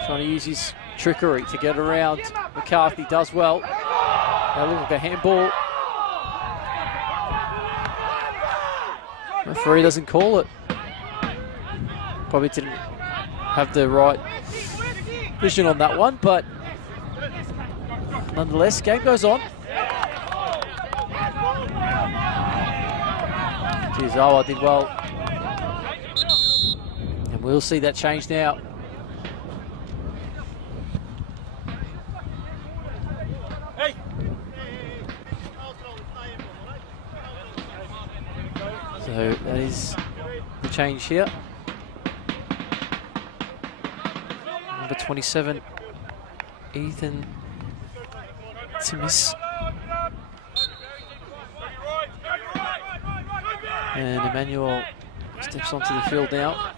trying to use his trickery to get around. McCarthy does well. Now look at the handball. Referee doesn't call it. Probably didn't have the right vision on that one, but nonetheless, game goes on. Tizawa did well. And we'll see that change now. So that is the change here. Number 27, Ethan Timmis. And Emmanuel steps onto the field now.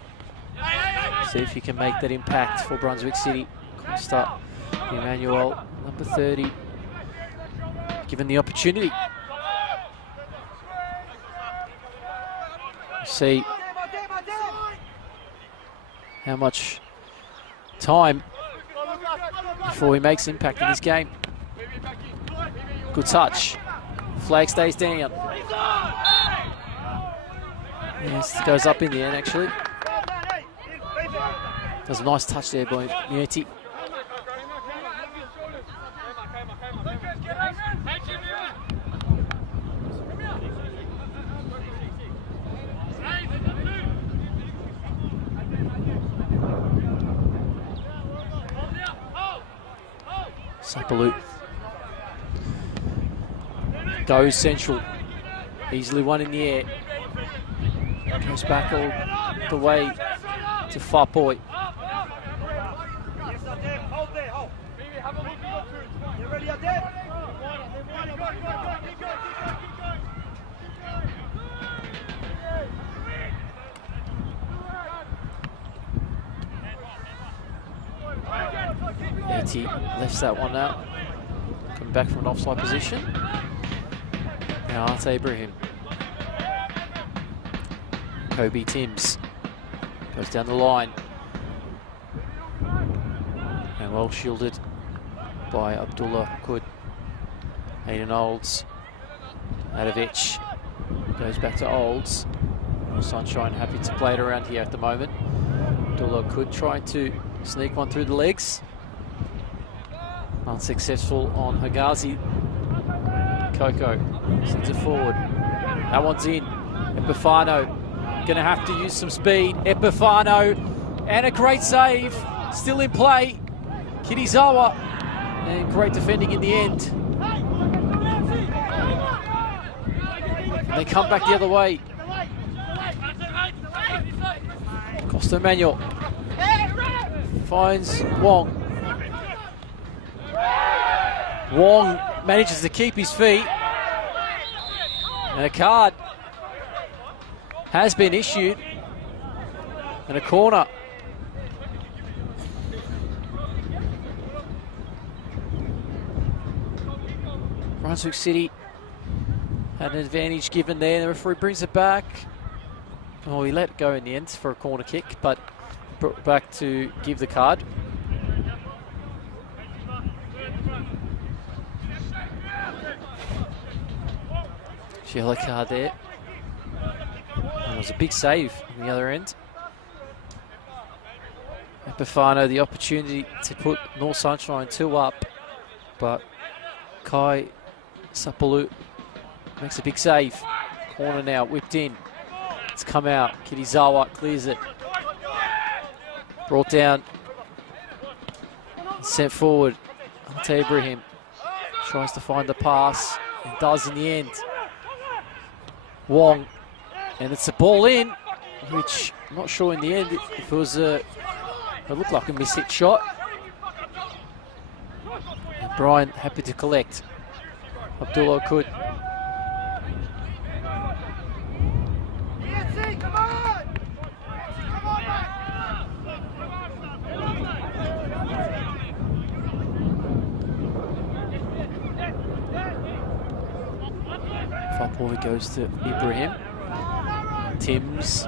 See if he can make that impact for Brunswick City. Costa Emmanuel, number 30, given the opportunity. See how much time before he makes impact in this game. Good touch. Flag stays down. Yes, it goes up in the end, actually. There's a nice touch there by Mueti. Sapalu goes central, easily one in the air, goes back all the way to Fapoy. Eti lifts that one out, coming back from an offside position. Now Arte Ibrahim. Kobe Timms goes down the line. And well shielded by Abdullah Kud. Aiden Olds. Adovic goes back to Olds. Sunshine happy to play it around here at the moment. Abdullah Kud trying to sneak one through the legs. Unsuccessful on Hagazi. Coco sends it forward. That one's in. Epifano going to have to use some speed. Epifano and a great save. Still in play. Kirizawa. And great defending in the end. They come back the other way. Costa Manuel finds Wong. Wong manages to keep his feet. And a card has been issued. And a corner. Brunswick City had an advantage given there. The referee brings it back. Oh, he let it go in the end for a corner kick, but brought back to give the card. Yellow card there. And it was a big save on the other end. Epifano the opportunity to put North Sunshine 2 up, but Kai Sapalu makes a big save. Corner now, whipped in. It's come out. Kirizawa clears it. Brought down. Sent forward. Ante Ibrahim tries to find the pass and does in the end. Wong, and it's a ball in, which I'm not sure in the end if it was it looked like a miss-hit shot. And Brian happy to collect. Abdullah Kud. Ball goes to Ibrahim. Timms,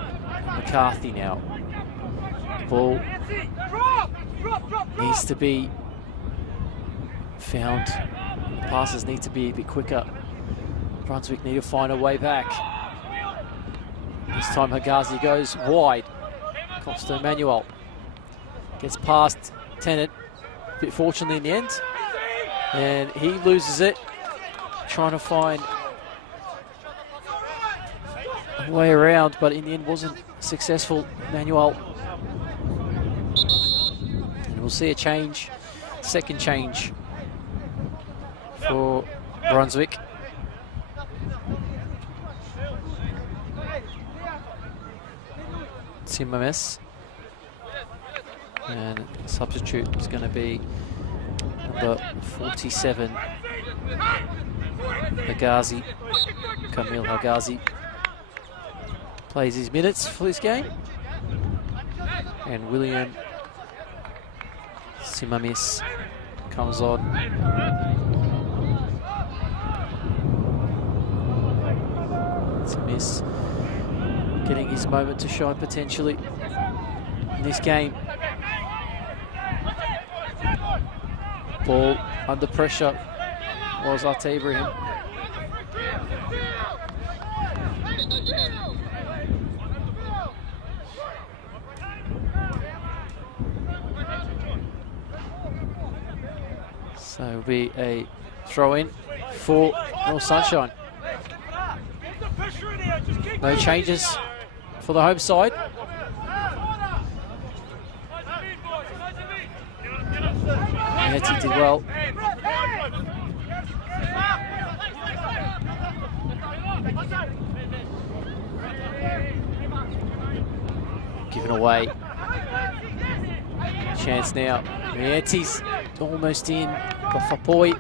McCarthy now. Ball needs to be found. Passes need to be a bit quicker. Brunswick need to find a way back. This time Hagazi goes wide. Costa Emmanuel gets past Tennant. A bit fortunately in the end. And he loses it. Trying to find way around, but in the end wasn't successful. Manuel. And we'll see a change, second change for Brunswick. Timmermess. And substitute is going to be number 47, Hagazi, Kamil Hagazi. Plays his minutes for this game. And William Simamis comes on. Simamis getting his moment to shine potentially in this game. Ball under pressure was Ate Ibrahim. So it'll be a throw-in for North Sunshine. No changes for the home side. Hetty did well. Given away. Chance now. Rietti's almost in. Gofapoi.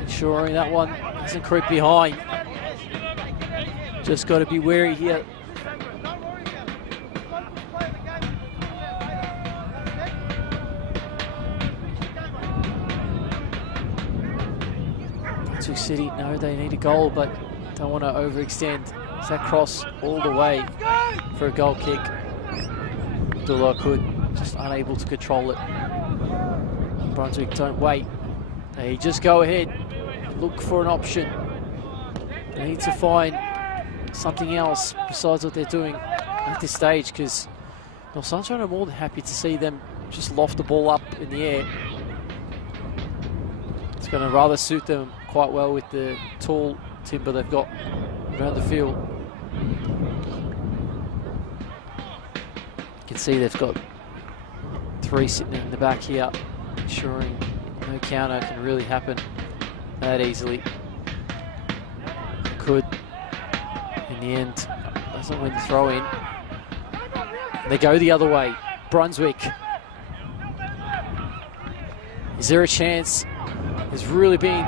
Ensuring that one doesn't creep behind. Just got to be wary here. Brunswick City, no, they need a goal, but don't want to overextend. Is that cross all the way for a goal kick? Abdullah could just unable to control it. Brunswick don't wait. They just go ahead, look for an option. They need to find something else besides what they're doing at this stage, because North Sunshine are more than happy to see them just loft the ball up in the air. It's going to rather suit them quite well with the tall timber they've got around the field. You can see they've got 3 sitting in the back here, ensuring no counter can really happen that easily. Could, in the end, doesn't win the throw in. They go the other way. Brunswick. Is there a chance? There's really been.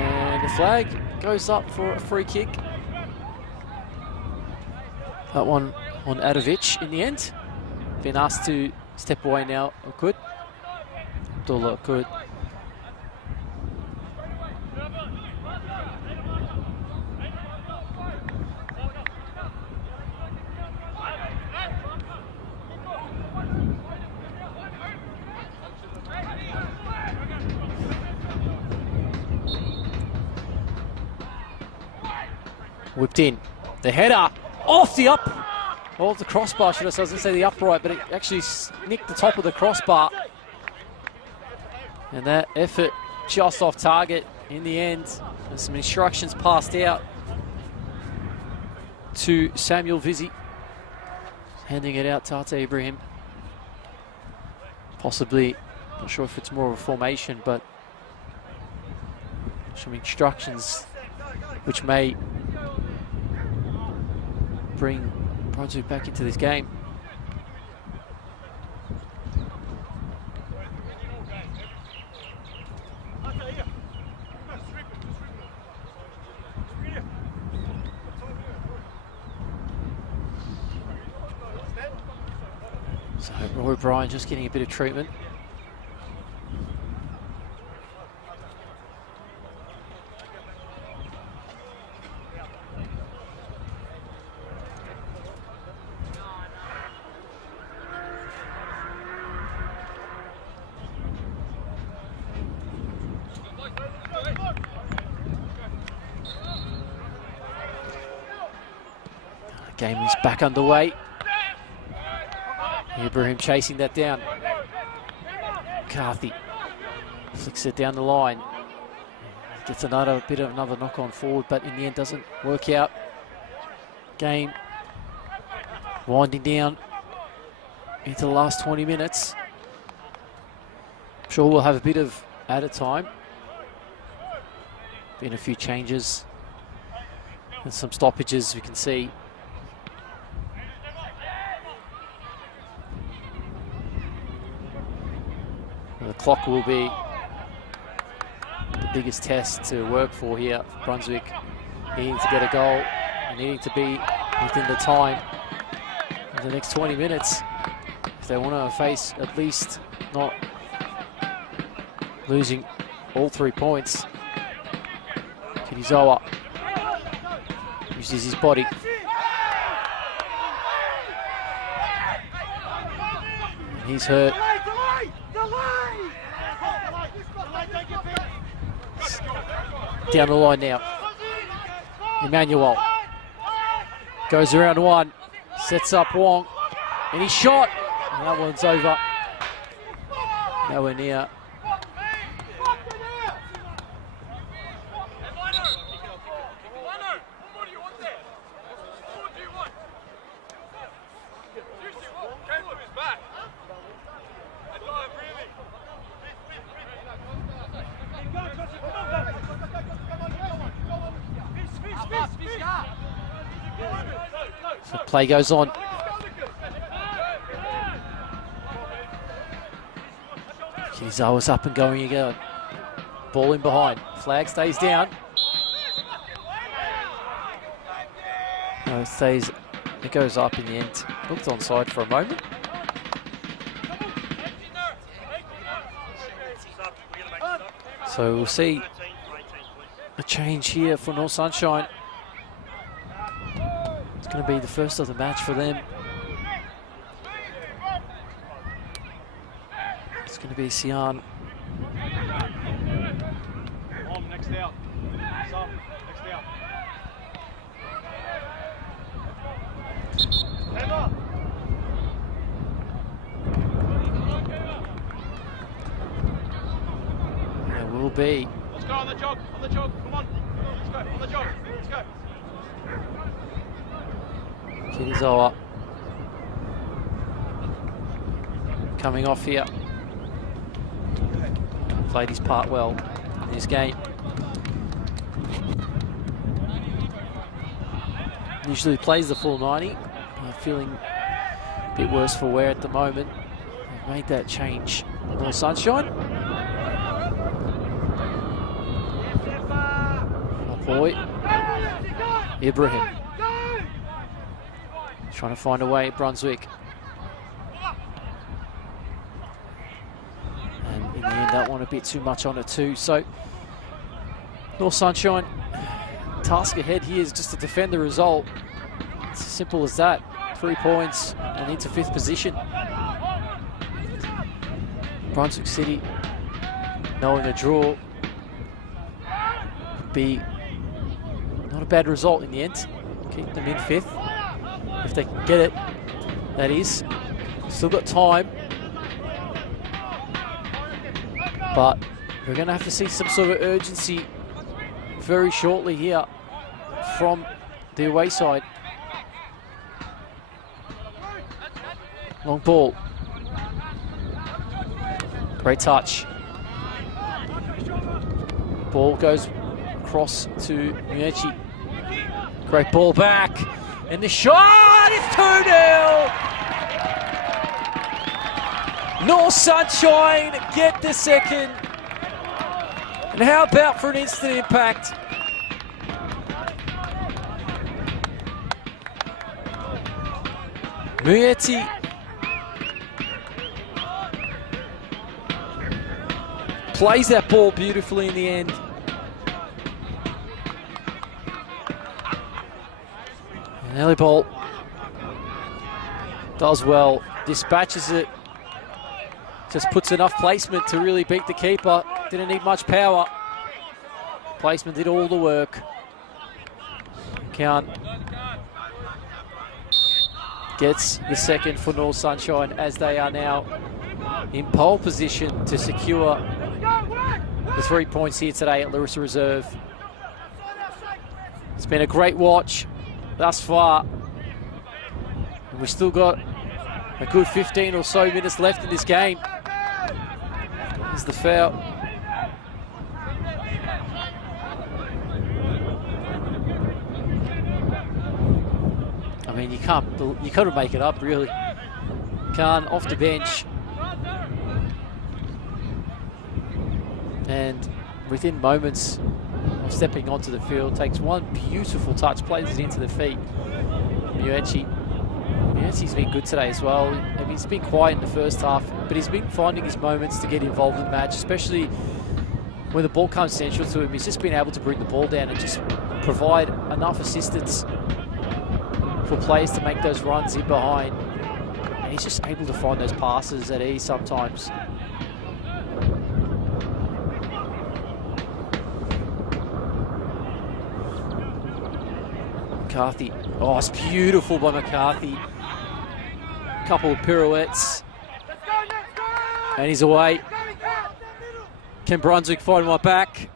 And the flag goes up for a free kick. That one on Adovic in the end. Been asked to step away now. Could. Abdullah could. Whipped in. The header off the the crossbar, should I say. I was going to say the upright, but it actually nicked the top of the crossbar. And that effort just off target in the end. There's some instructions passed out to Samuel Vizzi. Handing it out to Tate Ibrahim. Possibly, not sure if it's more of a formation, but some instructions which may bring Brunswick back into this game. So Roy O'Brien just getting a bit of treatment. Game is back underway. Ibrahim chasing that down. Carthy flicks it down the line. Gets another bit of another knock on forward, but in the end doesn't work out. Game winding down into the last 20 minutes. I'm sure we'll have a bit of added time. Been a few changes and some stoppages we can see. The clock will be the biggest test to work for here for Brunswick. Needing to get a goal and needing to be within the time in the next 20 minutes if they want to face at least not losing all 3 points. Kirizawa uses his body. He's hurt. Down the line now. Emmanuel goes around one, sets up Wong, and he shot. And that one's over. Nowhere near. So play goes on. Kirizawa's up and going again. Ball in behind. Flag stays down. No, it stays. It goes up in the end. Looked onside for a moment. So we'll see a change here for North Sunshine. going to be the first of the match for them. It's going to be Sian. Next out. Next out. There will be. Let's go on the jog, come on. Let's go, on the jog, let's go. Kirizawa coming off here. Played his part well in this game. Usually plays the full 90. Feeling a bit worse for wear at the moment. They've made that change. More sunshine. Oh boy. Ibrahim. Trying to find a way at Brunswick. And in the end, that one a bit too much on it too. So, North Sunshine, task ahead here is just to defend the result. It's as simple as that. 3 points and into 5th position. Brunswick City, knowing a draw would be not a bad result in the end. Keep them in 5th. If they can get it, that is. Still got time. But we're going to have to see some sort of urgency very shortly here from the away side. Long ball. Great touch. Ball goes across to Muechi. Great ball back. And the shot is 2-0. North Sunshine get the second. And how about for an instant impact? Muechi plays that ball beautifully in the end. And Elibol does well, dispatches it, just puts enough placement to really beat the keeper. Didn't need much power. Placement did all the work. Count gets the second for North Sunshine as they are now in pole position to secure the 3 points here today at Larissa Reserve. It's been a great watch thus far. And we've still got a good 15 or so minutes left in this game. Here's the foul. I mean, you couldn't make it up, really. Khan off the bench. And within moments of stepping onto the field, takes one beautiful touch, plays it into the feet. Muechi's been good today as well. I mean, he's been quiet in the first half, but he's been finding his moments to get involved in the match, especially when the ball comes central to him. He's just been able to bring the ball down and just provide enough assistance for players to make those runs in behind. And he's just able to find those passes at ease sometimes. McCarthy. Oh, it's beautiful by McCarthy. Couple of pirouettes. And he's away. Can Brunswick find my back?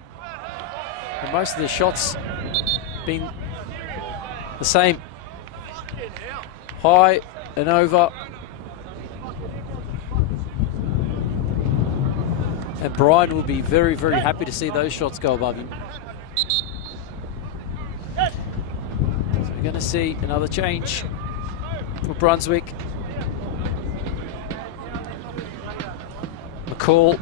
And most of the shots been the same. High and over. And Brian will be very, very happy to see those shots go above him. So we're going to see another change for Brunswick. McCall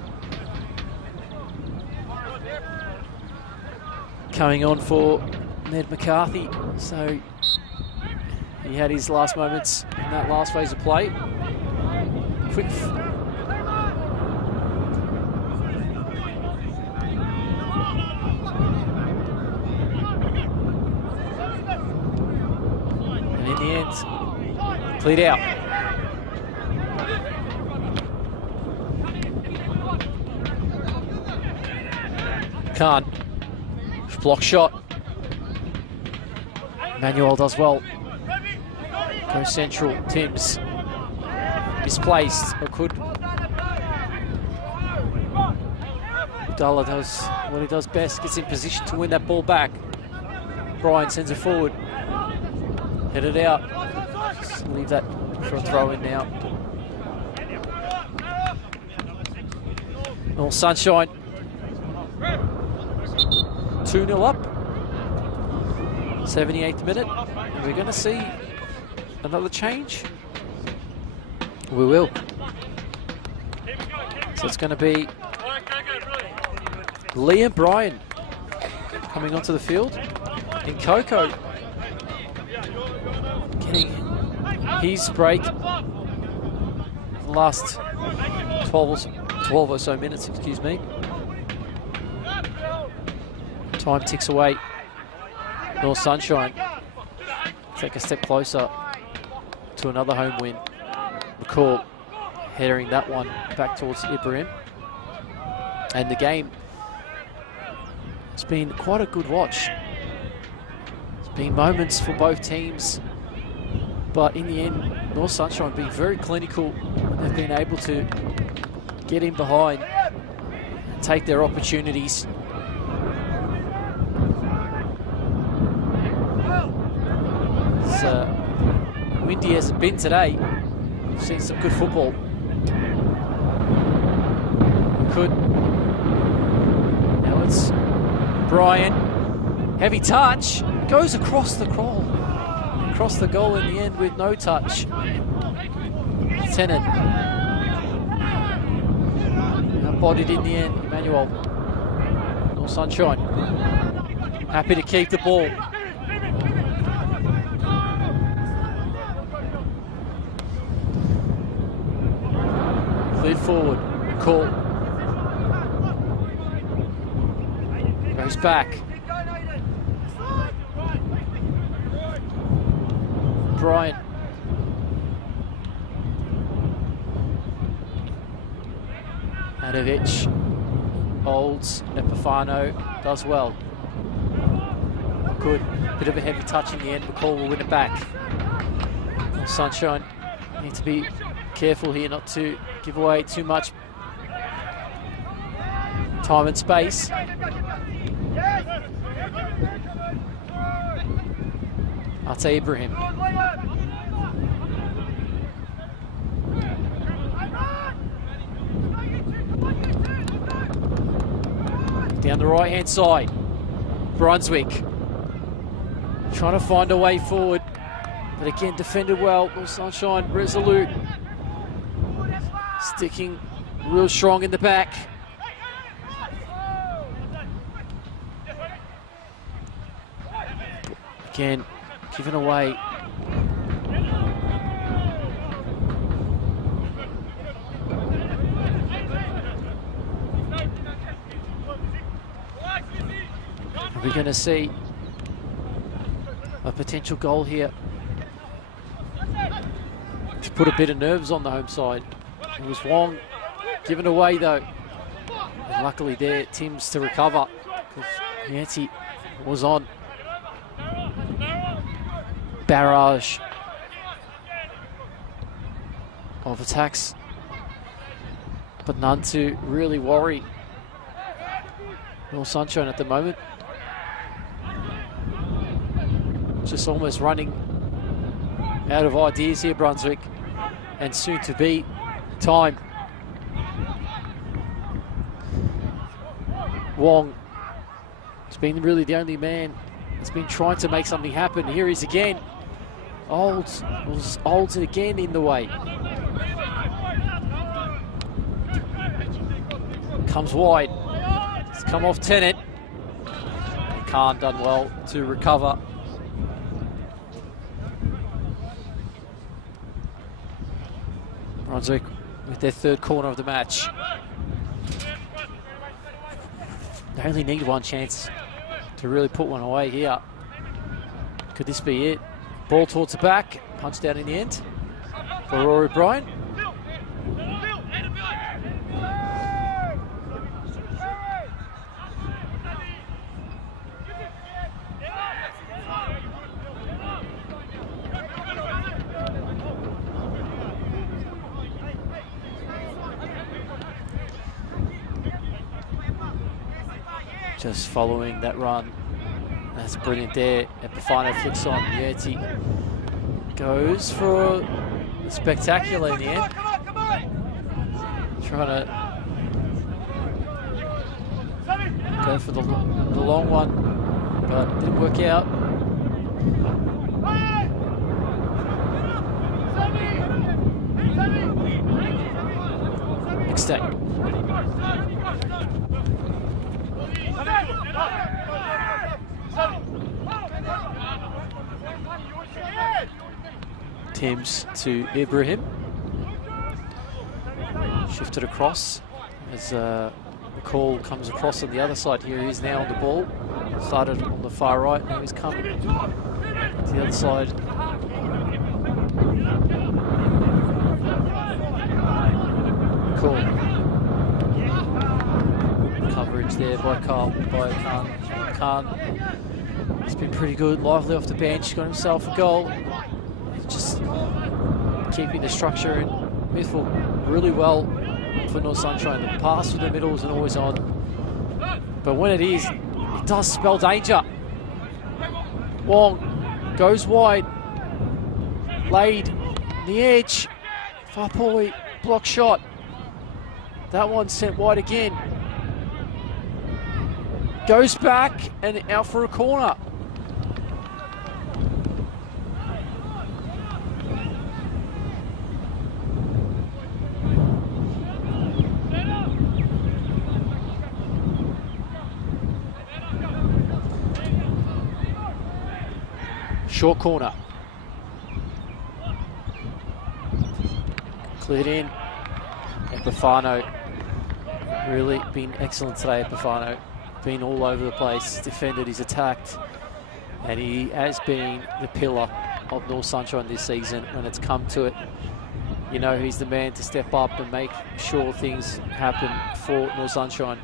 coming on for Ned McCarthy. So he had his last moments in that last phase of play. Quick. And Cleared out. Can't. Block shot. Manuel does well. Go central. Timms. Misplaced. Or could. Abdullah does what he does best. Gets in position to win that ball back. Brian sends it forward. Headed out. Just leave that for a throw in now. All Sunshine. 2-0 up. 78th minute. Are we going to see another change? We will. So it's going to be Liam Bryan coming onto the field. And Coco getting his break the last 12 or so minutes, excuse me. Time ticks away. North Sunshine take a step closer to another home win. McCall headering that one back towards Ibrahim. And the game has been quite a good watch. There's been moments for both teams, but in the end, North Sunshine being very clinical. They've been able to get in behind and take their opportunities. As windy as it's been today, we've seen some good football. Could. Now it's Brian. Heavy touch. Goes across the goal. Across the goal in the end with no touch. Tennant. Bodied in the end. Emmanuel. North Sunshine. Happy to keep the ball. Cleared forward. Call. Goes back. Bryant. Adovic. Holds. Nepafano does well. Good. Bit of a heavy touch in the end. McCall will win it back. Sunshine need to be careful here not to give away too much time and space. Ate Ibrahim. Down the right hand side. Brunswick trying to find a way forward, but again defended well. North Sunshine resolute. Sticking real strong in the back. Again, giving away. Are we going to see a potential goal here to put a bit of nerves on the home side? It was Wong given away though. And luckily there, Timms to recover because Yancey was on. Barrage of attacks, but none to really worry North Sunshine at the moment. Just almost running out of ideas here, Brunswick, and soon to be time. Wong has been really the only man that's been trying to make something happen. Here he is again. Olds again in the way. Comes wide. It's come off Tennant. Khan done well to recover. Brunswick with their third corner of the match. They only need one chance to really put one away here. Could this be it? Ball towards the back, punched out in the end. for Rory O'Brien. Just following that run. That's brilliant there. Epifano flicks on. Yeti goes for a spectacular in the end. Trying to go for the long one, but didn't work out. Mistake. Timms to Ibrahim. Shifted across as McCall comes across on the other side. Here he is now on the ball. Started on the far right, now he's coming to the other side. McCall. Coverage there by Khan. He's been pretty good, lively off the bench, got himself a goal. Just keeping the structure in midfield really well for North Sunshine. The pass through the middle isn't always on, but when it is, it does spell danger. Wong goes wide, laid the edge. Fapoi block shot. That one sent wide again. Goes back and out for a corner. Short corner. Cleared in. Epifano. Really been excellent today, Epifano. Been all over the place. Defended, he's attacked. And he has been the pillar of North Sunshine this season when it's come to it. You know, he's the man to step up and make sure things happen for North Sunshine.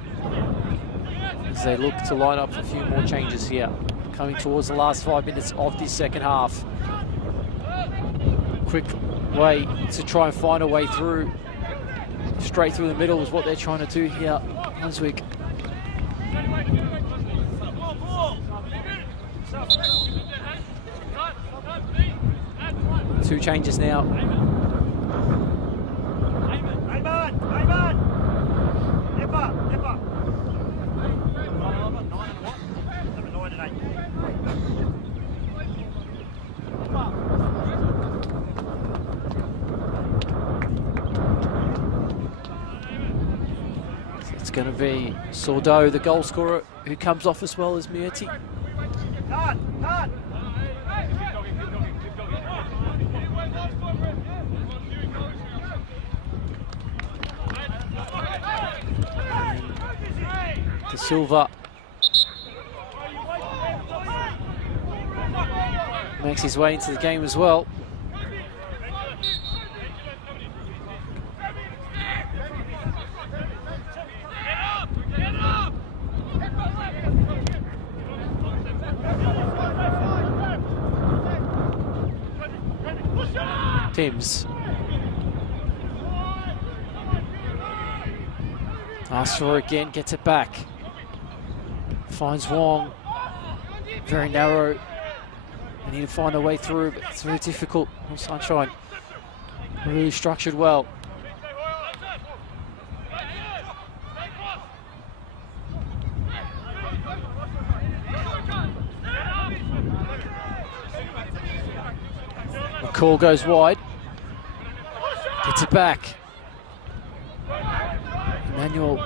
As they look to line up for a few more changes here. Coming towards the last 5 minutes of this second half. Quick way to try and find a way through. Straight through the middle is what they're trying to do here. Brunswick. Two changes now. It's going to be Sordo, the goal scorer, who comes off as well as Mieti. De Silva makes his way into the game as well. Timms. Asks for it again, gets it back. Finds Wong. Very narrow. They need to find a way through, but it's very difficult. North Sunshine really structured well. McCall goes wide. Gets it back. Emmanuel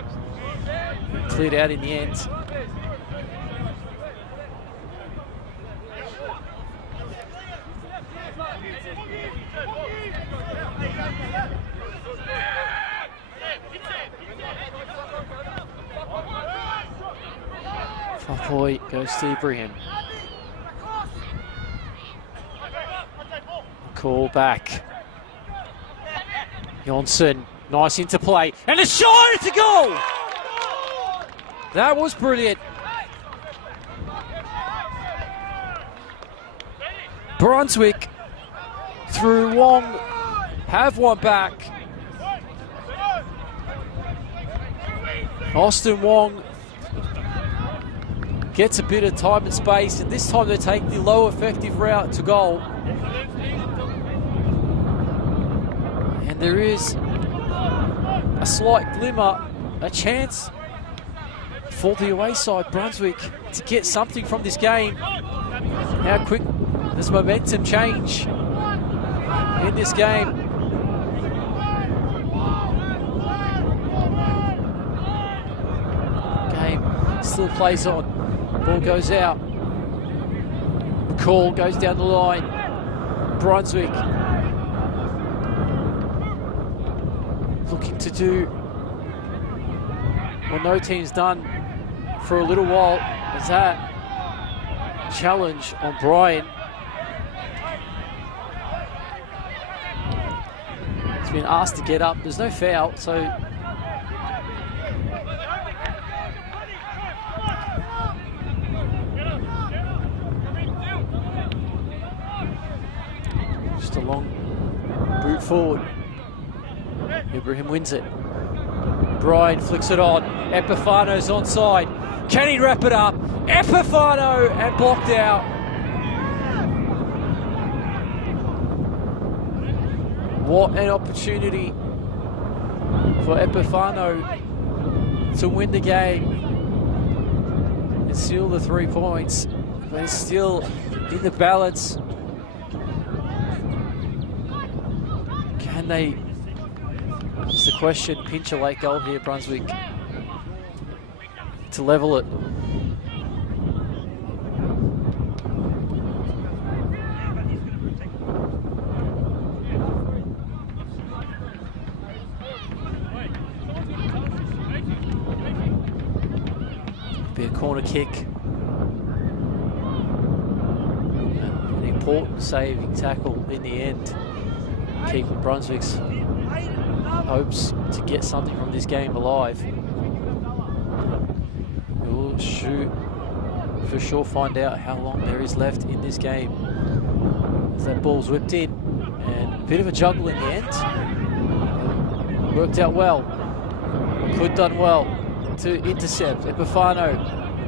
cleared out in the end. Fapoi goes to Ibrahim. Call back. Johnson, nice interplay, and a shot, it's a goal! That was brilliant. Brunswick through Wong, have one back. Austin Wong gets a bit of time and space, and this time they take the low effective route to goal. And there is a slight glimmer, a chance for the away side, Brunswick, to get something from this game. How quick does momentum change in this game? Game still plays on. Ball goes out. McCall goes down the line. Brunswick looking to do what no team's done for a little while. Is that challenge on Brian? He's been asked to get up. There's no foul, so just a long boot forward. Ibrahim wins it. Brian flicks it on. Epifano's onside. Can he wrap it up? Epifano, and blocked out. What an opportunity for Epifano to win the game and seal the 3 points. But it's still in the balance. Can they, it's the question, pinch a late goal here, Brunswick, to level it? Be a corner kick. An important saving tackle in the end, keeping Brunswick's hopes to get something from this game alive. We'll for sure find out how long there is left in this game. As that ball's whipped in, and a bit of a juggle in the end. Worked out well. Could done well to intercept. Epifano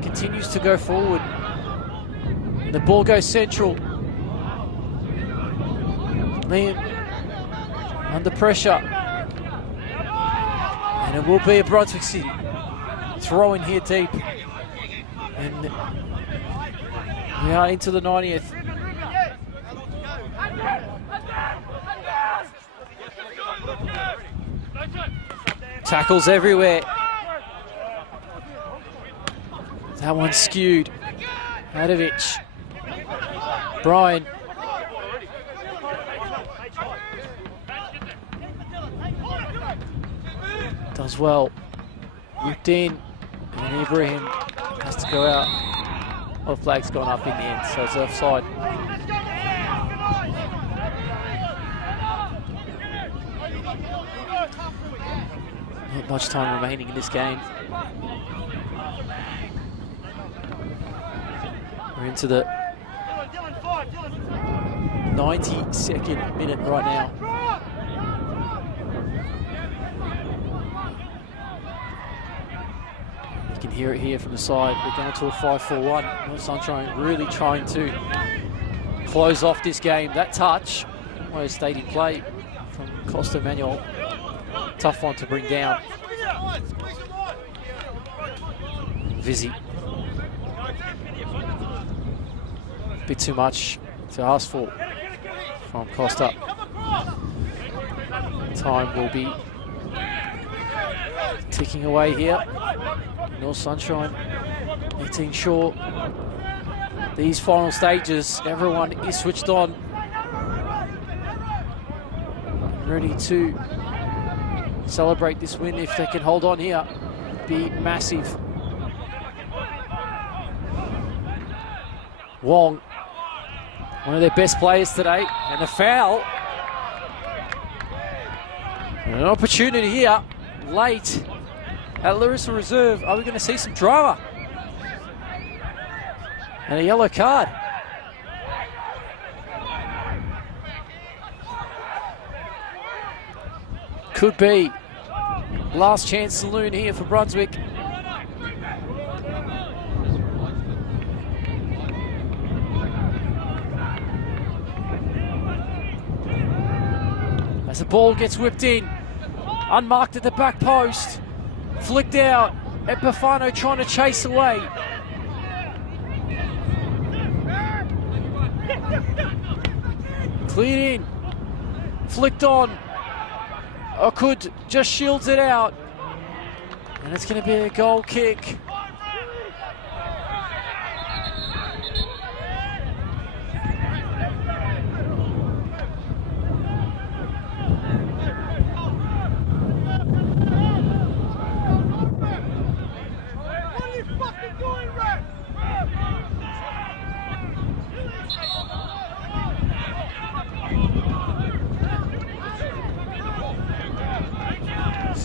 continues to go forward. And the ball goes central. Liam under pressure. And it will be a Brunswick City throw in here deep. And we are into the 90th. Tackles everywhere. That one's skewed. Adovich. Brian. Does well. Whipped in. And Ibrahim has to go out. Oh, the flag's gone up in the end, so it's offside. Not much time remaining in this game. We're into the 92nd minute right now. You can hear it here from the side. We're going to a 5-4-1. North Sunshine really trying to close off this game. That touch almost stayed in play from Costa Manuel. Tough one to bring down. Vizzy. Bit too much to ask for from Costa. Time will be ticking away here. North Sunshine making sure these final stages, everyone is switched on, ready to celebrate this win. If they can hold on here, be massive. Wong, one of their best players today, and a foul. And An opportunity here, late at Larissa Reserve. Are we going to see some drama? And a yellow card. Could be last chance saloon here for Brunswick. As the ball gets whipped in, unmarked at the back post, flicked out, Epifano trying to chase away. Cleared in, flicked on, Okud just shields it out, and it's going to be a goal kick.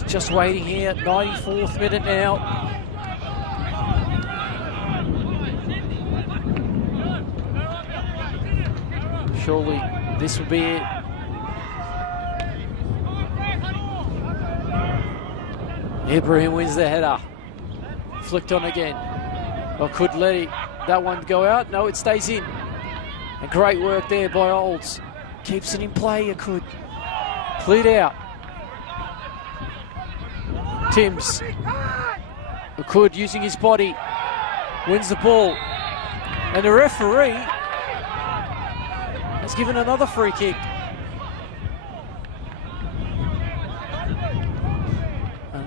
Just waiting here, 94th minute now. Surely this will be it. Ibrahim wins the header. Flicked on again. Or could let that one go out. No, it stays in. And great work there by Olds. Keeps it in play, it could. Cleared out. Timms, Okud using his body, wins the ball, and the referee has given another free kick.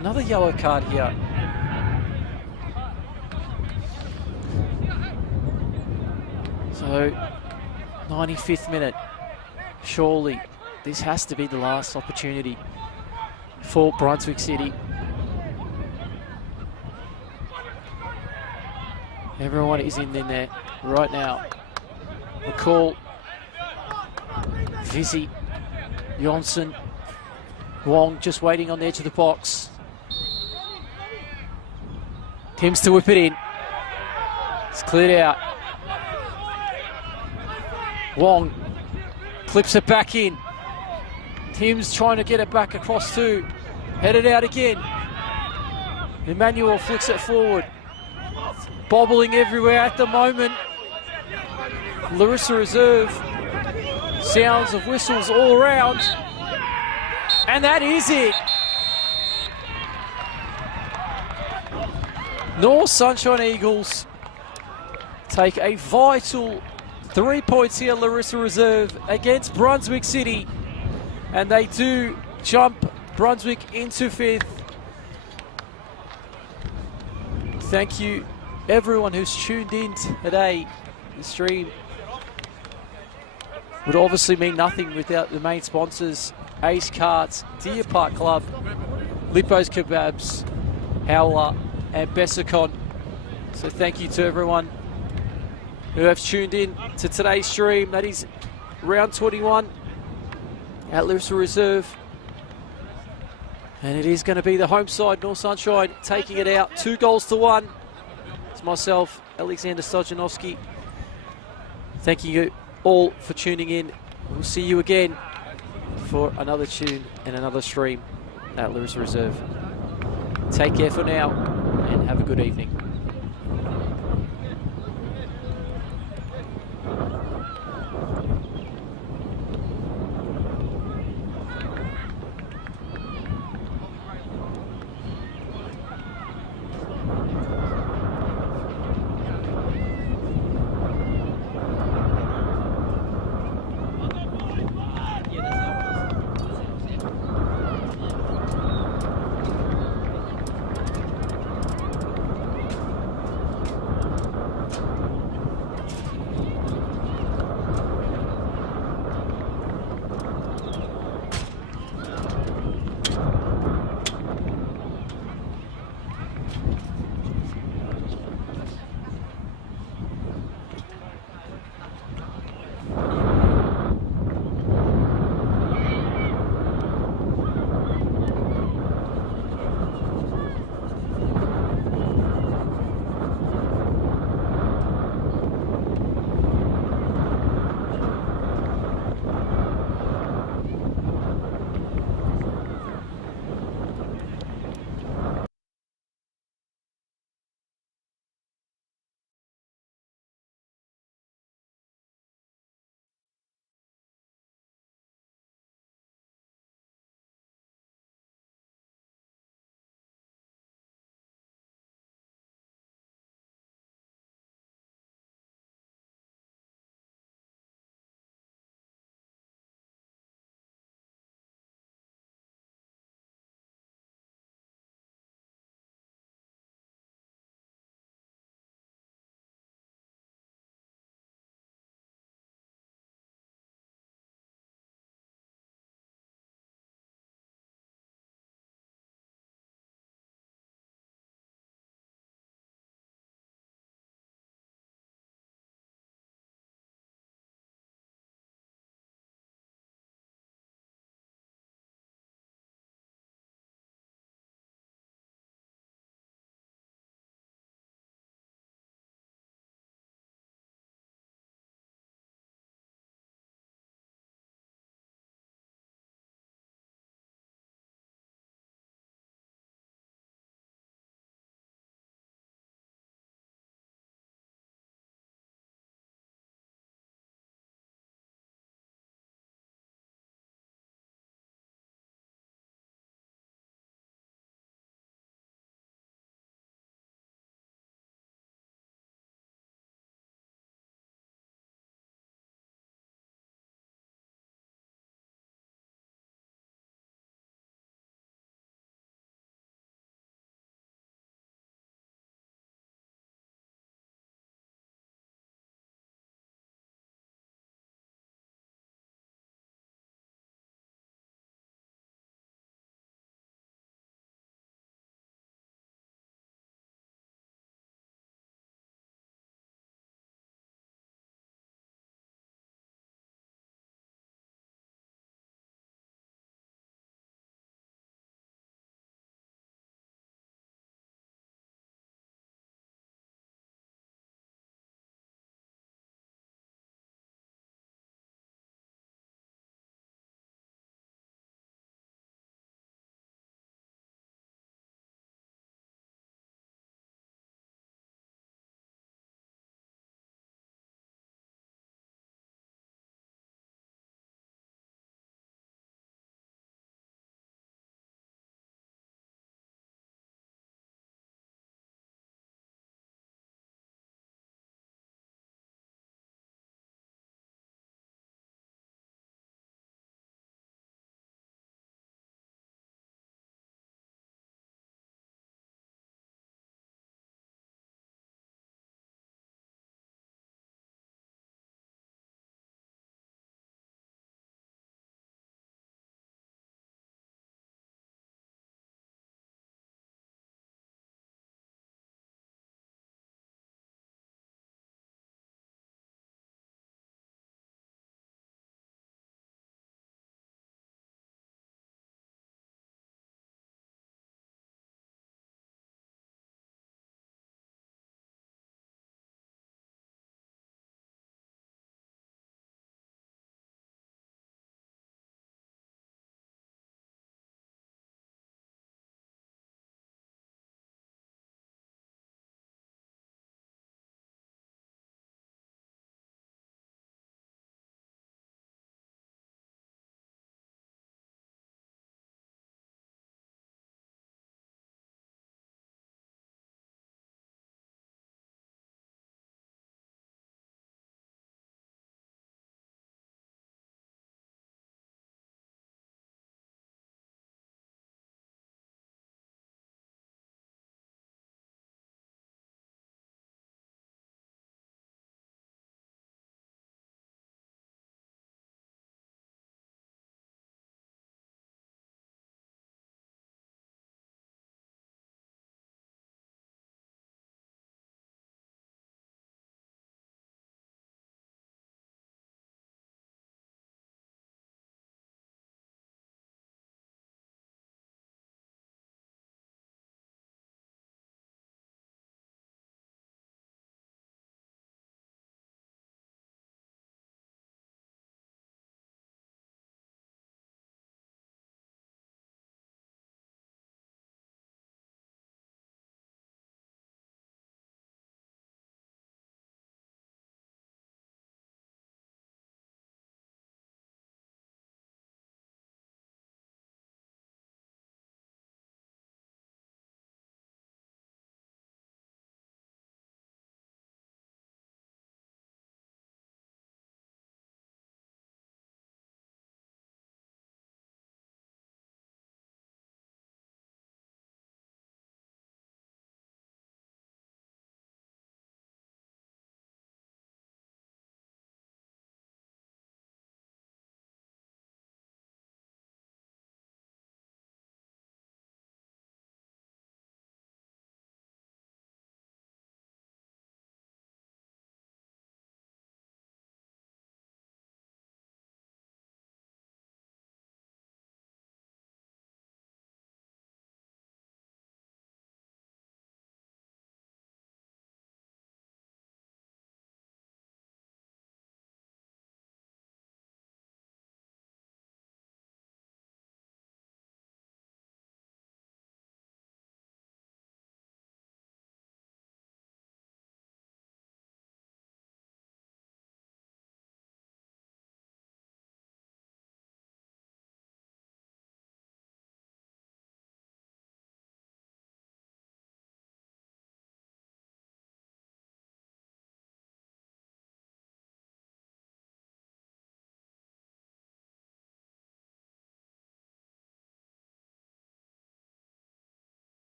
Another yellow card here. So, 95th minute. Surely this has to be the last opportunity for Brunswick City. Everyone is in there right now. McCall, Vizzy, Jonsson, Wong just waiting on the edge of the box. Timms to whip it in. It's cleared out. Wong clips it back in. Timms trying to get it back across too. Headed out again. Emmanuel flicks it forward. Bobbling everywhere at the moment. Larissa Reserve. Sounds of whistles all around. And that is it. North Sunshine Eagles take a vital 3 points here, Larissa Reserve, against Brunswick City. And they do jump Brunswick into 5th. Thank you everyone who's tuned in today. The stream would obviously mean nothing without the main sponsors, Ace Carts, Deer Park Club, Lippo's Kebabs, Howler and Bessicon. So thank you to everyone who have tuned in to today's stream. That is round 21 at Larissa Reserve. And it is going to be the home side, North Sunshine, taking it out 2-1. It's myself, Alexander Stojanovski. Thank you all for tuning in. We'll see you again for another tune and another stream at Larissa Reserve. Take care for now and have a good evening.